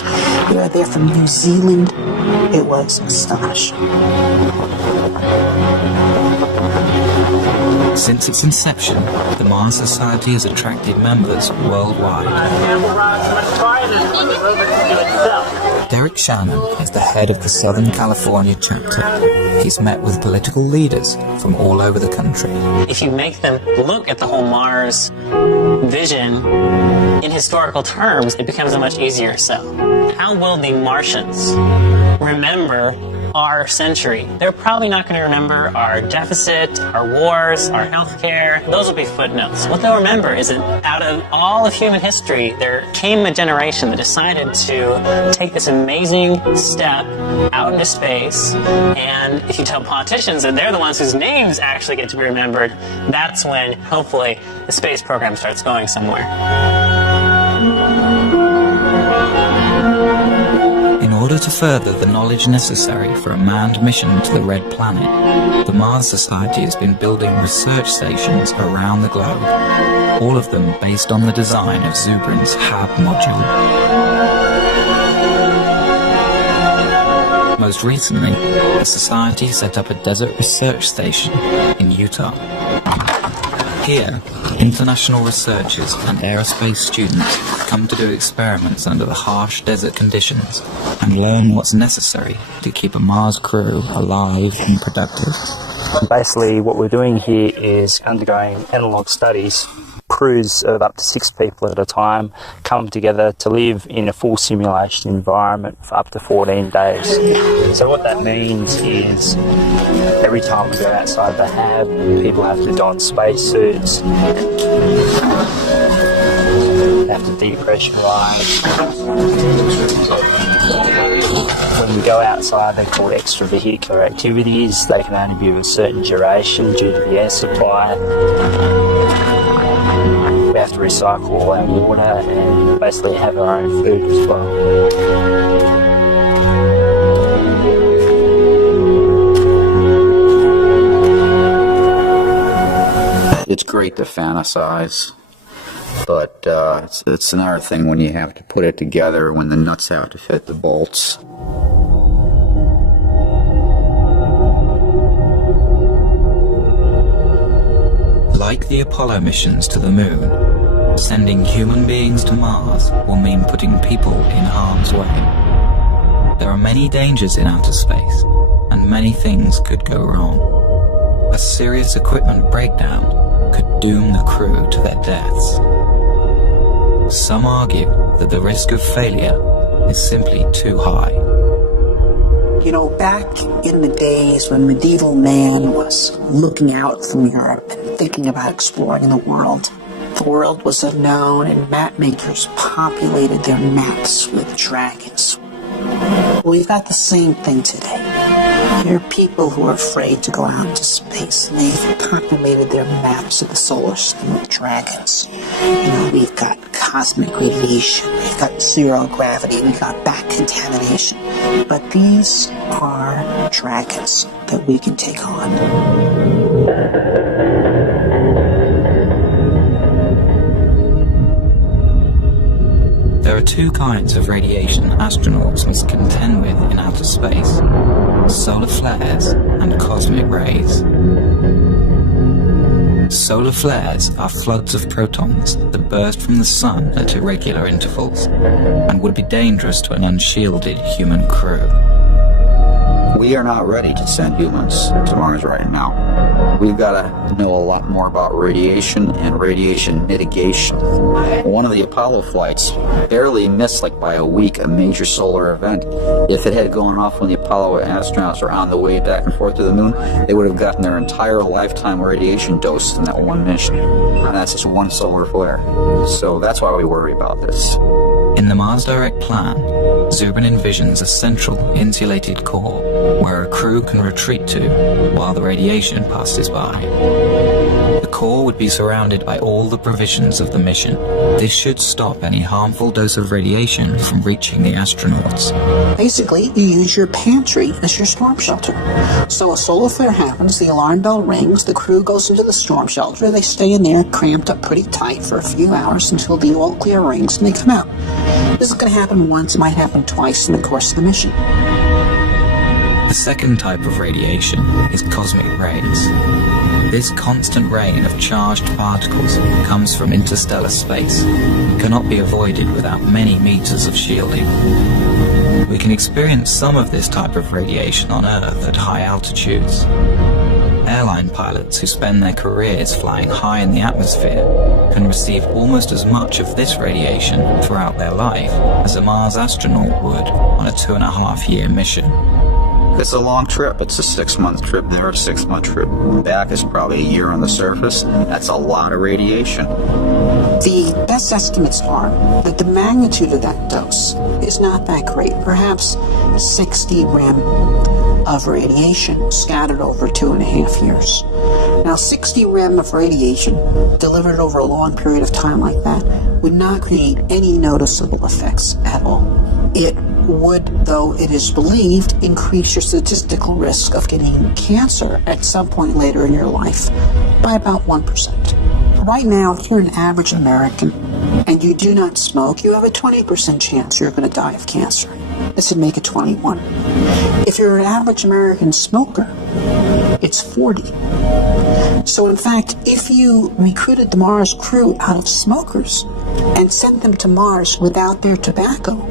They were there from New Zealand. It was astonishing. Since its inception, the Mars Society has attracted members worldwide. Derek Shannon is the head of the Southern California chapter. He's met with political leaders from all over the country. If you make them look at the whole Mars vision in historical terms, it becomes a much easier sell. How will the Martians remember our century? They're probably not going to remember our deficit, our wars, our healthcare. Those will be footnotes. What they'll remember is that out of all of human history, there came a generation that decided to take this amazing step out into space. And if you tell politicians that they're the ones whose names actually get to be remembered, that's when, hopefully, the space program starts going somewhere. In order to further the knowledge necessary for a manned mission to the Red Planet, the Mars Society has been building research stations around the globe, all of them based on the design of Zubrin's HAB module. Most recently, the Society set up a desert research station in Utah. Here, international researchers and aerospace students come to do experiments under the harsh desert conditions and learn what's necessary to keep a Mars crew alive and productive. Basically, what we're doing here is undergoing analog studies. Crews of up to 6 people at a time come together to live in a full simulation environment for up to 14 days. So what that means is every time we go outside the HAB, people have to don spacesuits, they have to depressurize. When we go outside, they're called extravehicular activities. They can only be of a certain duration due to the air supply. we have to recycle all our water and basically have our own food as well. It's great to fantasize, but it's another thing when you have to put it together, when the nuts have to fit the bolts. Like the Apollo missions to the moon, sending human beings to Mars will mean putting people in harm's way. There are many dangers in outer space, and many things could go wrong. A serious equipment breakdown could doom the crew to their deaths. Some argue that the risk of failure is simply too high. You know, back in the days when medieval man was looking out from Europe and thinking about exploring the world was unknown and map makers populated their maps with dragons. Well, we've got the same thing today. There are people who are afraid to go out into space, and they've populated their maps of the solar system with dragons. You know, we've got cosmic radiation, we've got zero gravity, we've got back contamination. But these are dragons that we can take on. There are two kinds of radiation astronauts must contend with in outer space: solar flares and cosmic rays. Solar flares are floods of protons that burst from the sun at irregular intervals and would be dangerous to an unshielded human crew. We are not ready to send humans to Mars right now. We've got to know a lot more about radiation and radiation mitigation. One of the Apollo flights barely missed, like by a week, a major solar event. If it had gone off when the Apollo astronauts were on the way back and forth to the moon, they would have gotten their entire lifetime radiation dose in that one mission. And that's just one solar flare. So that's why we worry about this. In the Mars Direct plan, Zubrin envisions a central insulated core where a crew can retreat to while the radiation passes by. The core would be surrounded by all the provisions of the mission. This should stop any harmful dose of radiation from reaching the astronauts. Basically, you use your pantry as your storm shelter. So a solar flare happens, the alarm bell rings, the crew goes into the storm shelter, they stay in there cramped up pretty tight for a few hours until the all clear rings and they come out. This is going to happen once, it might happen twice in the course of the mission. The second type of radiation is cosmic rays. This constant rain of charged particles comes from interstellar space and cannot be avoided without many meters of shielding. We can experience some of this type of radiation on Earth at high altitudes. Airline pilots who spend their careers flying high in the atmosphere can receive almost as much of this radiation throughout their life as a Mars astronaut would on a 2.5-year mission. It's a long trip. It's a 6-month trip there, a 6-month trip back is probably a year on the surface. That's a lot of radiation. The best estimates are that the magnitude of that dose is not that great, perhaps 60 rem of radiation scattered over 2.5 years. Now, 60 rem of radiation delivered over a long period of time like that would not create any noticeable effects at all. It would, though it is believed, increase your statistical risk of getting cancer at some point later in your life by about 1%. Right now, if you're an average American and you do not smoke, you have a 20% chance you're going to die of cancer. This would make it 21. If you're an average American smoker, it's 40. So in fact, if you recruited the Mars crew out of smokers and sent them to Mars without their tobacco,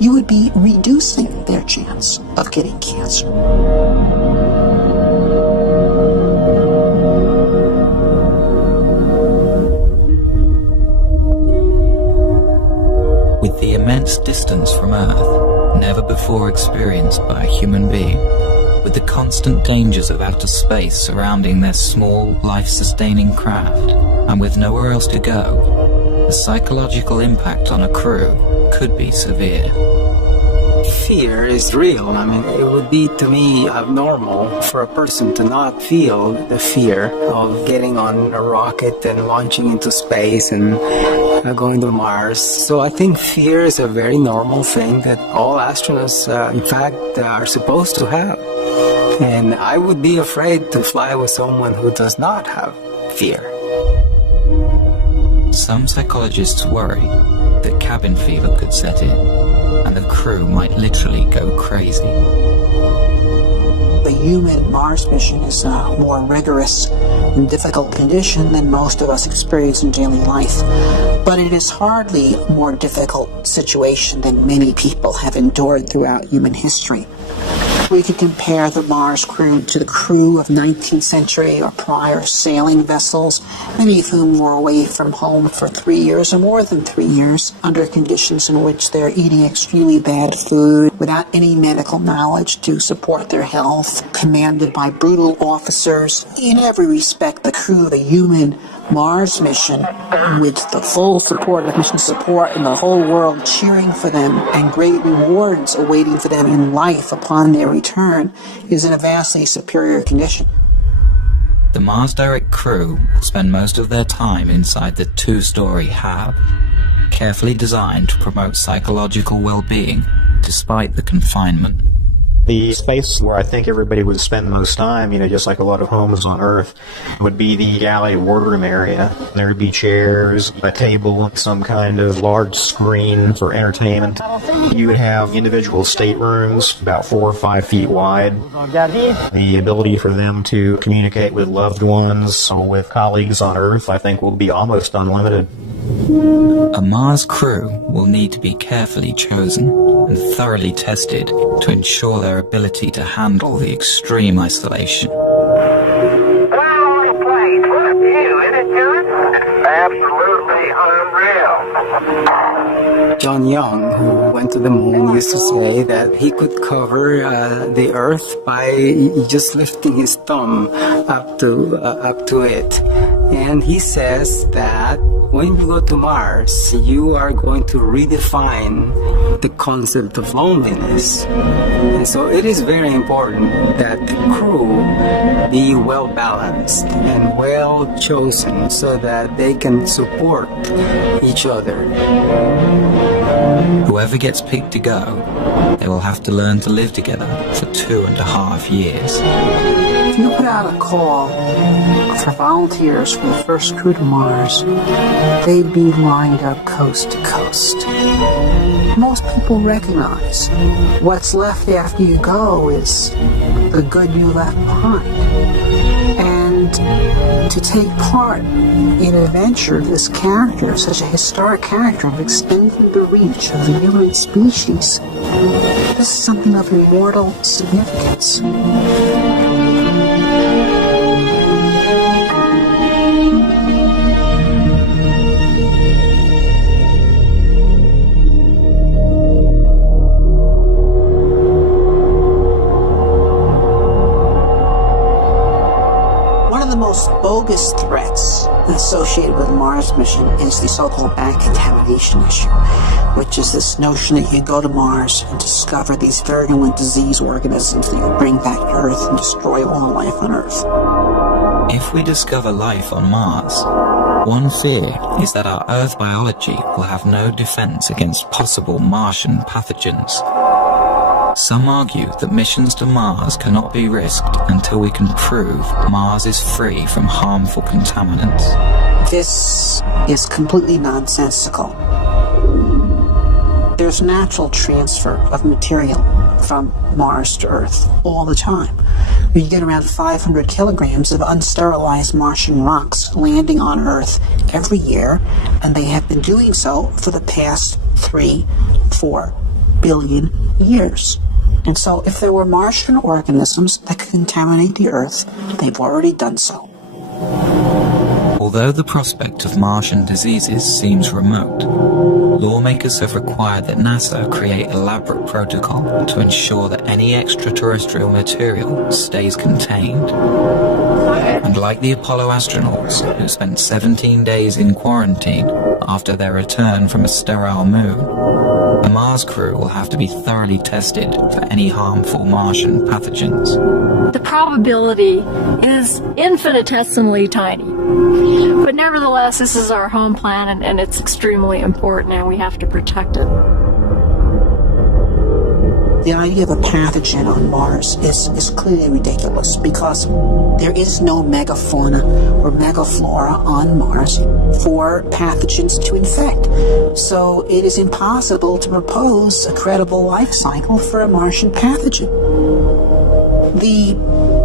you would be reducing their chance of getting cancer. With the immense distance from Earth, never before experienced by a human being, with the constant dangers of outer space surrounding their small, life-sustaining craft, and with nowhere else to go, the psychological impact on a crew could be severe. Fear is real. I mean, it would be to me abnormal for a person to not feel the fear of getting on a rocket and launching into space and going to Mars. So I think fear is a very normal thing that all astronauts, in fact, are supposed to have. And I would be afraid to fly with someone who does not have fear. Some psychologists worry that cabin fever could set in, and the crew might literally go crazy. The human Mars mission is a more rigorous and difficult condition than most of us experience in daily life, but it is hardly a more difficult situation than many people have endured throughout human history. We could compare the Mars crew to the crew of 19th century or prior sailing vessels, many of whom were away from home for 3 years or more than 3 years, under conditions in which they're eating extremely bad food, without any medical knowledge to support their health, commanded by brutal officers. In every respect, the crew of the human Mars mission, with the full support of mission support and the whole world cheering for them and great rewards awaiting for them in life upon their return, is in a vastly superior condition. The Mars Direct crew will spend most of their time inside the 2-story hab, carefully designed to promote psychological well-being despite the confinement. The space where I think everybody would spend most time, just like a lot of homes on Earth, would be the galley wardroom area. There would be chairs, a table, some kind of large screen for entertainment. You would have individual staterooms, about 4 or 5 feet wide. The ability for them to communicate with loved ones or with colleagues on Earth, I think, will be almost unlimited. A Mars crew will need to be carefully chosen and thoroughly tested to ensure their ability to handle the extreme isolation. Absolutely unreal. John Young, who went to the moon, used to say that he could cover the Earth by just lifting his thumb up to it. And he says that when you go to Mars, you are going to redefine the concept of loneliness. And so it is very important that the crew be well balanced and well chosen so that they can support each other. Whoever gets picked to go, they will have to learn to live together for 2.5 years. If you put out a call for volunteers for the first crew to Mars, they'd be lined up coast to coast. Most people recognize what's left after you go is the good you left behind. And to take part in an adventure of this character, such a historic character, of extending the reach of the human species, this is something of immortal significance. Bogus threats associated with the Mars mission is the so-called back contamination issue, which is this notion that you go to Mars and discover these virulent disease organisms that you bring back to Earth and destroy all life on Earth. If we discover life on Mars, one fear is that our Earth biology will have no defense against possible Martian pathogens. Some argue that missions to Mars cannot be risked until we can prove Mars is free from harmful contaminants. This is completely nonsensical. There's natural transfer of material from Mars to Earth all the time. You get around 500 kilograms of unsterilized Martian rocks landing on Earth every year, and they have been doing so for the past 3-4 billion years. And so if there were Martian organisms that could contaminate the Earth, they've already done so. Although the prospect of Martian diseases seems remote, lawmakers have required that NASA create elaborate protocol to ensure that any extraterrestrial material stays contained. And like the Apollo astronauts, who spent 17 days in quarantine after their return from a sterile moon, the Mars crew will have to be thoroughly tested for any harmful Martian pathogens. The probability is infinitesimally tiny. But nevertheless, this is our home planet and it's extremely important and we have to protect it. The idea of a pathogen on Mars is clearly ridiculous because there is no megafauna or megaflora on Mars for pathogens to infect. So it is impossible to propose a credible life cycle for a Martian pathogen. The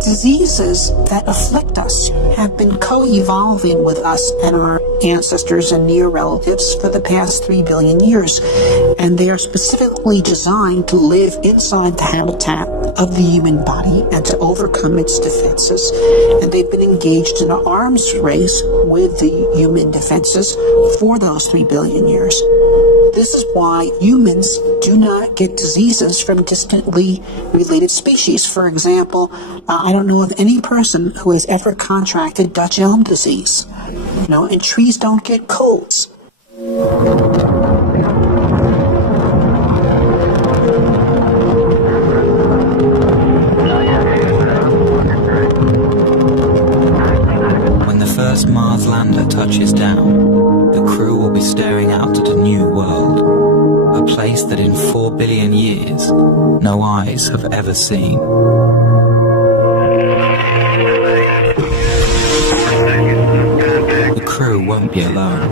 diseases that afflict us have been co-evolving with us and our ancestors and near relatives for the past 3 billion years, and they are specifically designed to live inside the habitat of the human body and to overcome its defenses, and they've been engaged in an arms race with the human defenses for those 3 billion years. This is why humans do not get diseases from distantly related species. For example, I don't know of any person who has ever contracted Dutch elm disease. And trees don't get colds. When the first Mars lander touches down, the crew will be staring out at a new world, a place that in 4 billion years, no eyes have ever seen. The crew won't be alone.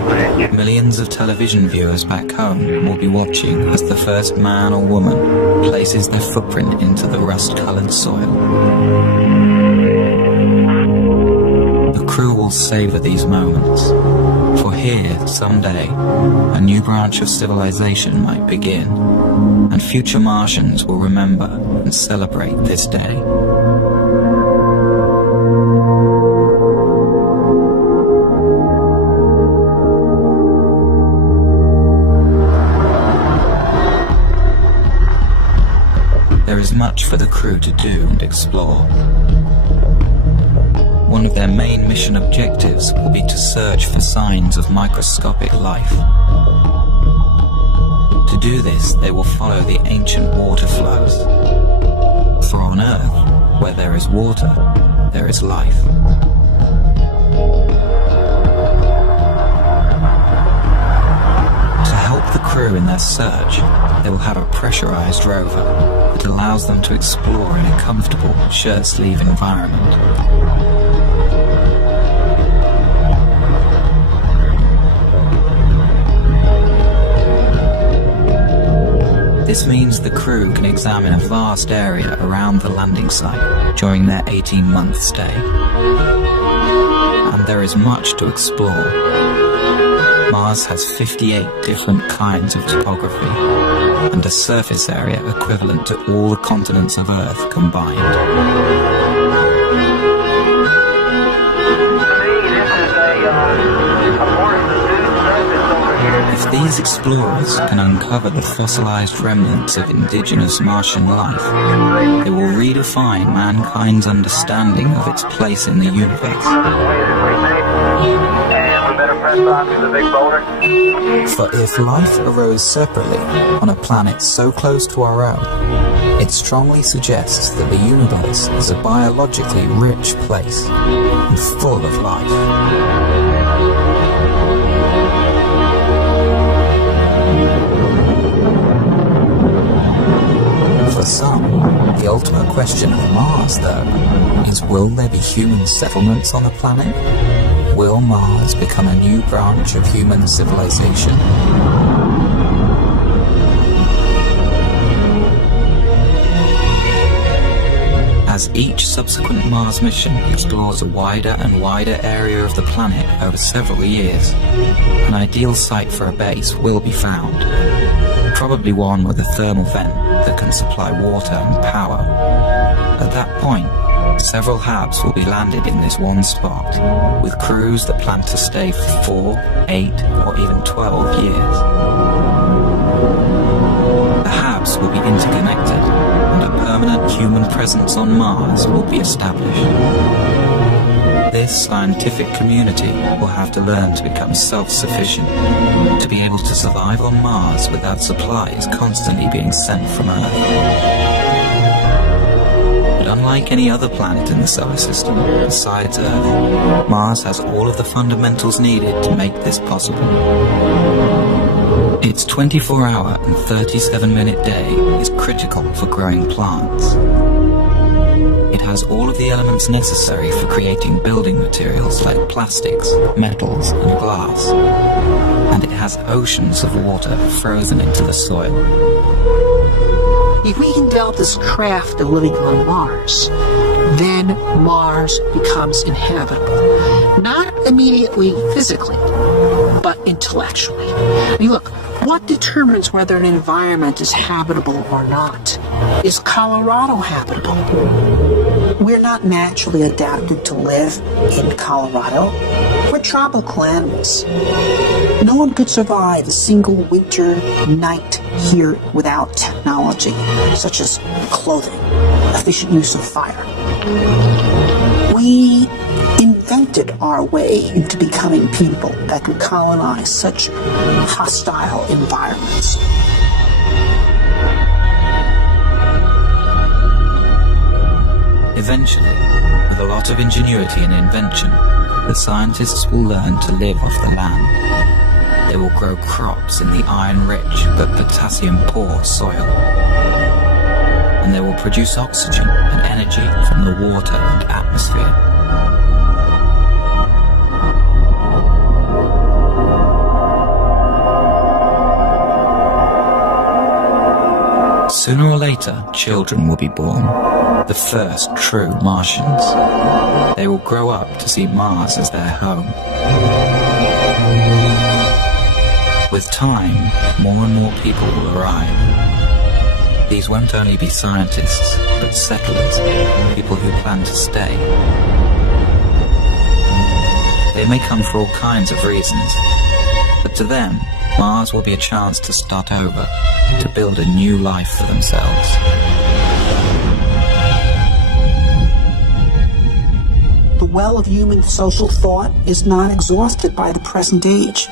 Millions of television viewers back home will be watching as the first man or woman places their footprint into the rust-colored soil. The crew will savor these moments, for here, someday, a new branch of civilization might begin, and future Martians will remember and celebrate this day. There is much for the crew to do and explore. One of their main mission objectives will be to search for signs of microscopic life. To do this, they will follow the ancient water flows. For on Earth, where there is water, there is life. To help the crew in their search, they will have a pressurized rover that allows them to explore in a comfortable, shirt-sleeve environment. This means the crew can examine a vast area around the landing site during their 18-month stay. And there is much to explore. Mars has 58 different kinds of topography, and a surface area equivalent to all the continents of Earth combined. If these explorers can uncover the fossilized remnants of indigenous Martian life, they will redefine mankind's understanding of its place in the universe. For if life arose separately on a planet so close to our own, it strongly suggests that the universe is a biologically rich place and full of life. For some, the ultimate question of Mars, though, is will there be human settlements on the planet? Will Mars become a new branch of human civilization? As each subsequent Mars mission explores a wider and wider area of the planet over several years, an ideal site for a base will be found. Probably one with a thermal vent that can supply water and power. At that point, Several HABs will be landed in this one spot, with crews that plan to stay for 4, 8, or even 12 years. The HABs will be interconnected, and a permanent human presence on Mars will be established. This scientific community will have to learn to become self-sufficient, to be able to survive on Mars without supplies constantly being sent from Earth. But unlike any other planet in the solar system, besides Earth, Mars has all of the fundamentals needed to make this possible. Its 24-hour and 37-minute day is critical for growing plants. It has all of the elements necessary for creating building materials like plastics, metals, and glass. And it has oceans of water frozen into the soil. If we can develop this craft of living on Mars, then Mars becomes inhabitable. Not immediately physically, but intellectually. I mean, look, what determines whether an environment is habitable or not? Is Colorado habitable? We're not naturally adapted to live in Colorado. We're tropical animals. No one could survive a single winter night here without technology, such as clothing, efficient use of fire. We invented our way into becoming people that can colonize such hostile environments. Eventually, with a lot of ingenuity and invention, the scientists will learn to live off the land. They will grow crops in the iron-rich but potassium-poor soil. And they will produce oxygen and energy from the water and atmosphere. Sooner or later, children will be born, the first true Martians. They will grow up to see Mars as their home. With time, more and more people will arrive. These won't only be scientists, but settlers, people who plan to stay. They may come for all kinds of reasons, but to them, Mars will be a chance to start over, to build a new life for themselves. The well of human social thought is not exhausted by the present age,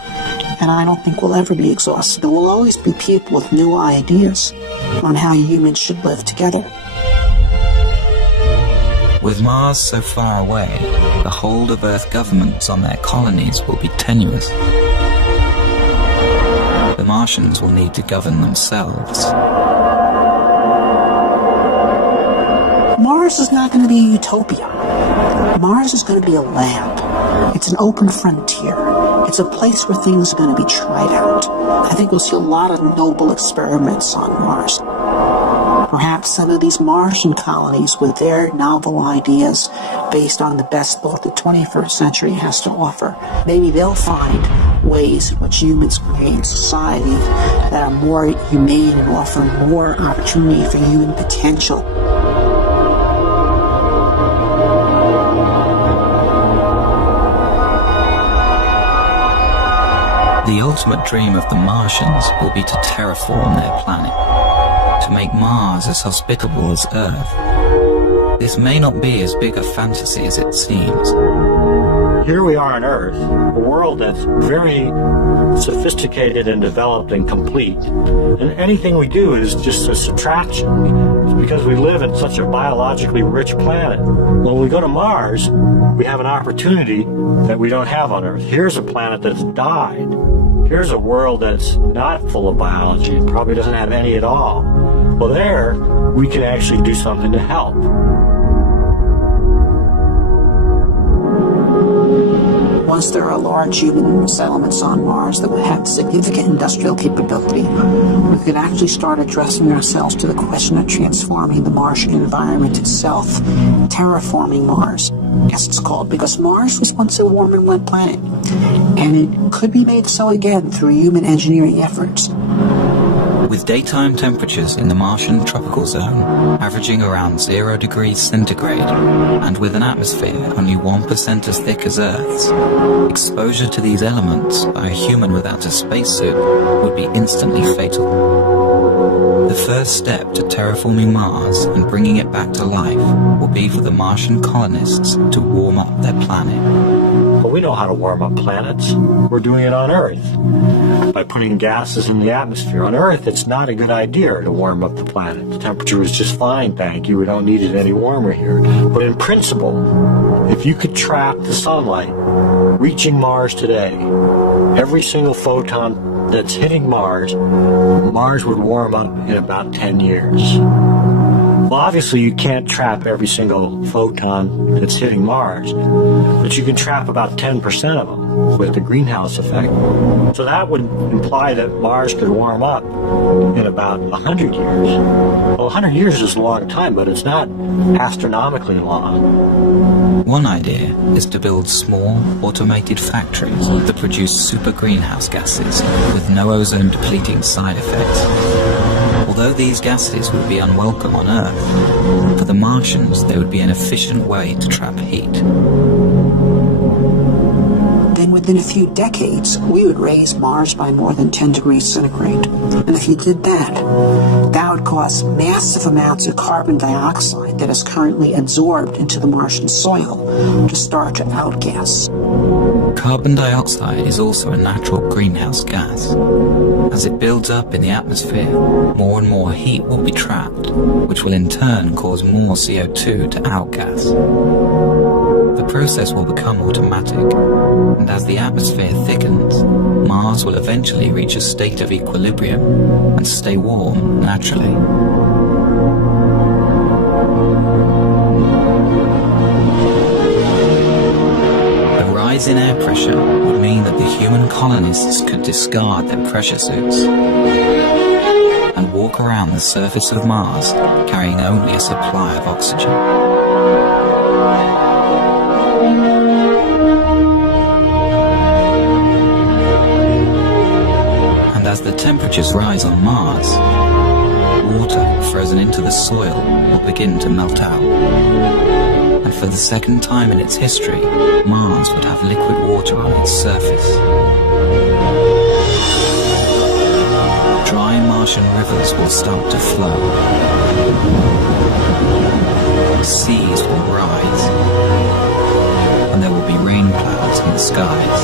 and I don't think will ever be exhausted. There will always be people with new ideas on how humans should live together. With Mars so far away, the hold of Earth governments on their colonies will be tenuous. The Martians will need to govern themselves. Mars is not going to be a utopia. Mars is going to be a lab. It's an open frontier. It's a place where things are going to be tried out. I think we'll see a lot of noble experiments on Mars. Perhaps some of these Martian colonies with their novel ideas based on the best thought the 21st century has to offer, maybe they'll find ways in which humans create society that are more humane and offer more opportunity for human potential. The ultimate dream of the Martians will be to terraform their planet, to make Mars as hospitable as Earth. This may not be as big a fantasy as it seems. Here we are on Earth, a world that's very sophisticated and developed and complete. And anything we do is just a subtraction. It's because we live in such a biologically rich planet. When we go to Mars, we have an opportunity that we don't have on Earth. Here's a planet that's died. Here's a world that's not full of biology. It probably doesn't have any at all. Well, there, we can actually do something to help. Once there are large human settlements on Mars that would have significant industrial capability, we could actually start addressing ourselves to the question of transforming the Martian environment itself, terraforming Mars, as it's called, because Mars was once a warm and wet planet, and it could be made so again through human engineering efforts. With daytime temperatures in the Martian tropical zone averaging around 0 degrees centigrade, and with an atmosphere only 1% as thick as Earth's, exposure to these elements by a human without a spacesuit would be instantly fatal. The first step to terraforming Mars and bringing it back to life will be for the Martian colonists to warm up their planet. But we know how to warm up planets. We're doing it on Earth by putting gases in the atmosphere. On Earth, it's not a good idea to warm up the planet. The temperature is just fine, thank you. We don't need it any warmer here. But in principle, if you could trap the sunlight reaching Mars today, every single photon that's hitting Mars would warm up in about 10 years. Well, obviously you can't trap every single photon that's hitting Mars, but you can trap about 10% of them with the greenhouse effect. So that would imply that Mars could warm up in about 100 years. Well, 100 years is a long time, but it's not astronomically long. One idea is to build small, automated factories that produce super greenhouse gases with no ozone-depleting side effects. Although these gases would be unwelcome on Earth, for the Martians they would be an efficient way to trap heat. Then within a few decades, we would raise Mars by more than 10 degrees centigrade. And if you did that, that would cause massive amounts of carbon dioxide that is currently absorbed into the Martian soil to start to outgas. Carbon dioxide is also a natural greenhouse gas. As it builds up in the atmosphere, more and more heat will be trapped, which will in turn cause more CO2 to outgas. The process will become automatic, and as the atmosphere thickens, Mars will eventually reach a state of equilibrium and stay warm naturally. The rise in air pressure would mean that the human colonists could discard their pressure suits and walk around the surface of Mars carrying only a supply of oxygen. And as the temperatures rise on Mars, water frozen into the soil will begin to melt out. And for the second time in its history, Mars would have liquid water on its surface. Dry Martian rivers will start to flow. Seas will rise. And there will be rain clouds in the skies.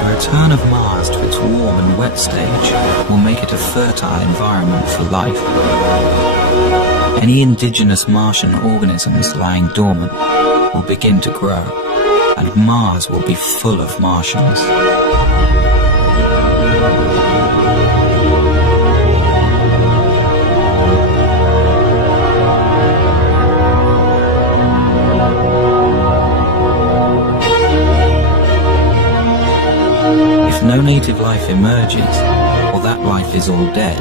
The return of Mars to its warm and wet stage will make it a fertile environment for life. Any indigenous Martian organisms lying dormant will begin to grow, and Mars will be full of Martians. If no native life emerges, or that life is all dead,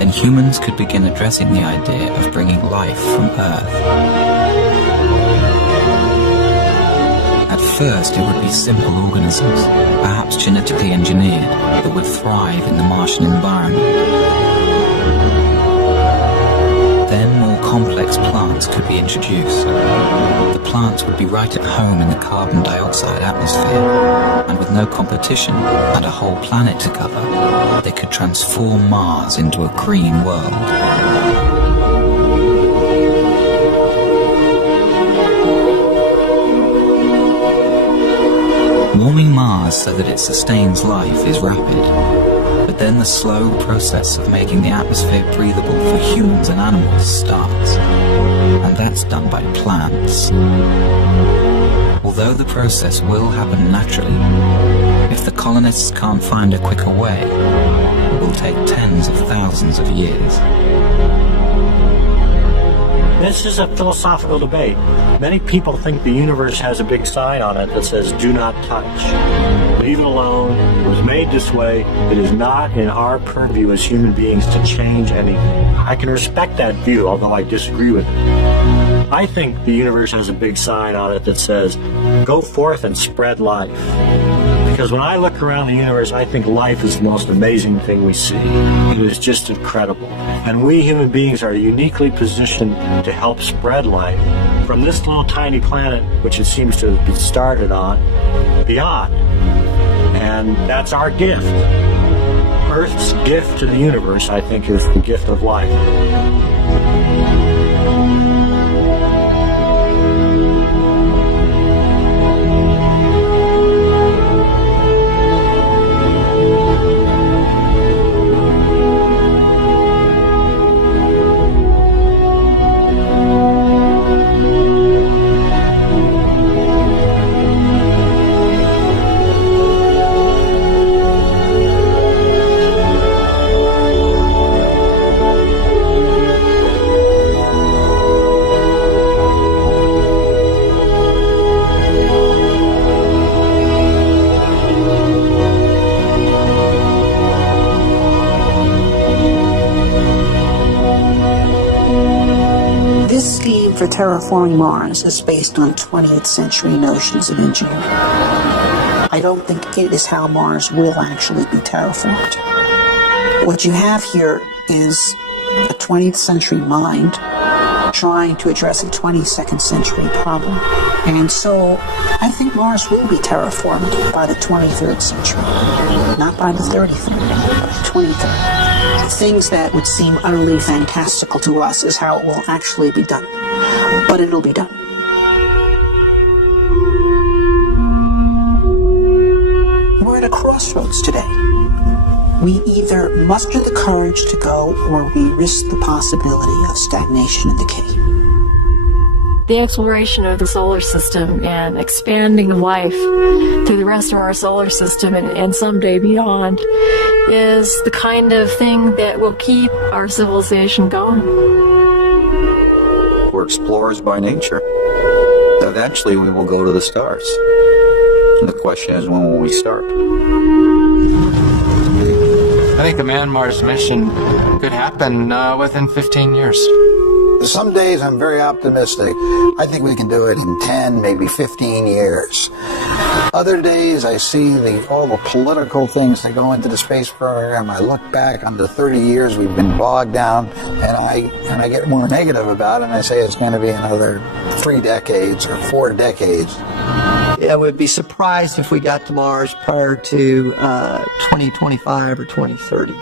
then humans could begin addressing the idea of bringing life from Earth. At first, it would be simple organisms, perhaps genetically engineered, that would thrive in the Martian environment. Then more complex plants could be introduced. The plants would be right at home in the carbon dioxide atmosphere, and with no competition and a whole planet to cover, they could transform Mars into a green world. Warming Mars so that it sustains life is rapid, but then the slow process of making the atmosphere breathable for humans and animals starts, and that's done by plants. Although the process will happen naturally, if the colonists can't find a quicker way, it will take tens of thousands of years. This is a philosophical debate. Many people think the universe has a big sign on it that says, "Do not touch. Leave it alone. It was made this way. It is not in our purview as human beings to change anything." I can respect that view, although I disagree with it. I think the universe has a big sign on it that says, go forth and spread life. Because when I look around the universe, I think life is the most amazing thing we see. It is just incredible. And we human beings are uniquely positioned to help spread life from this little tiny planet, which it seems to have been started on, beyond. And that's our gift. Earth's gift to the universe, I think, is the gift of life. This scheme for terraforming Mars is based on 20th century notions of engineering. I don't think it is how Mars will actually be terraformed. What you have here is a 20th century mind trying to address a 22nd century problem. And so I think Mars will be terraformed by the 23rd century, not by the 33rd, but the 23rd. Things that would seem utterly fantastical to us is how it will actually be done. But it'll be done. We're at a crossroads today. We either muster the courage to go, or we risk the possibility of stagnation and decay. The exploration of the solar system and expanding life to the rest of our solar system and someday beyond is the kind of thing that will keep our civilization going. We're explorers by nature. Eventually we will go to the stars. And the question is, when will we start? I think the Man-Mars mission could happen within 15 years. Some days I'm very optimistic. I think we can do it in 10, maybe 15 years. Other days I see all the political things that go into the space program. I look back on the 30 years we've been bogged down, and I get more negative about it, and I say it's going to be another 3 decades or 4 decades. I would be surprised if we got to Mars prior to 2025 or 2030.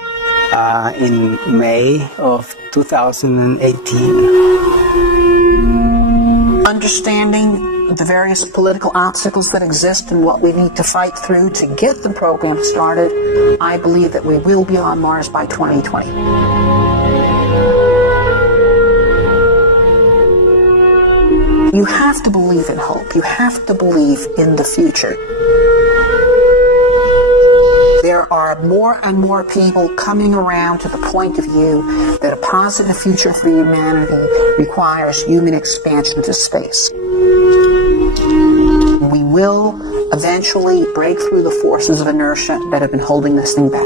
In May of 2018. Understanding the various political obstacles that exist and what we need to fight through to get the program started, I believe that we will be on Mars by 2020. You have to believe in hope. You have to believe in the future. There are more and more people coming around to the point of view that a positive future for humanity requires human expansion to space. We will eventually break through the forces of inertia that have been holding this thing back.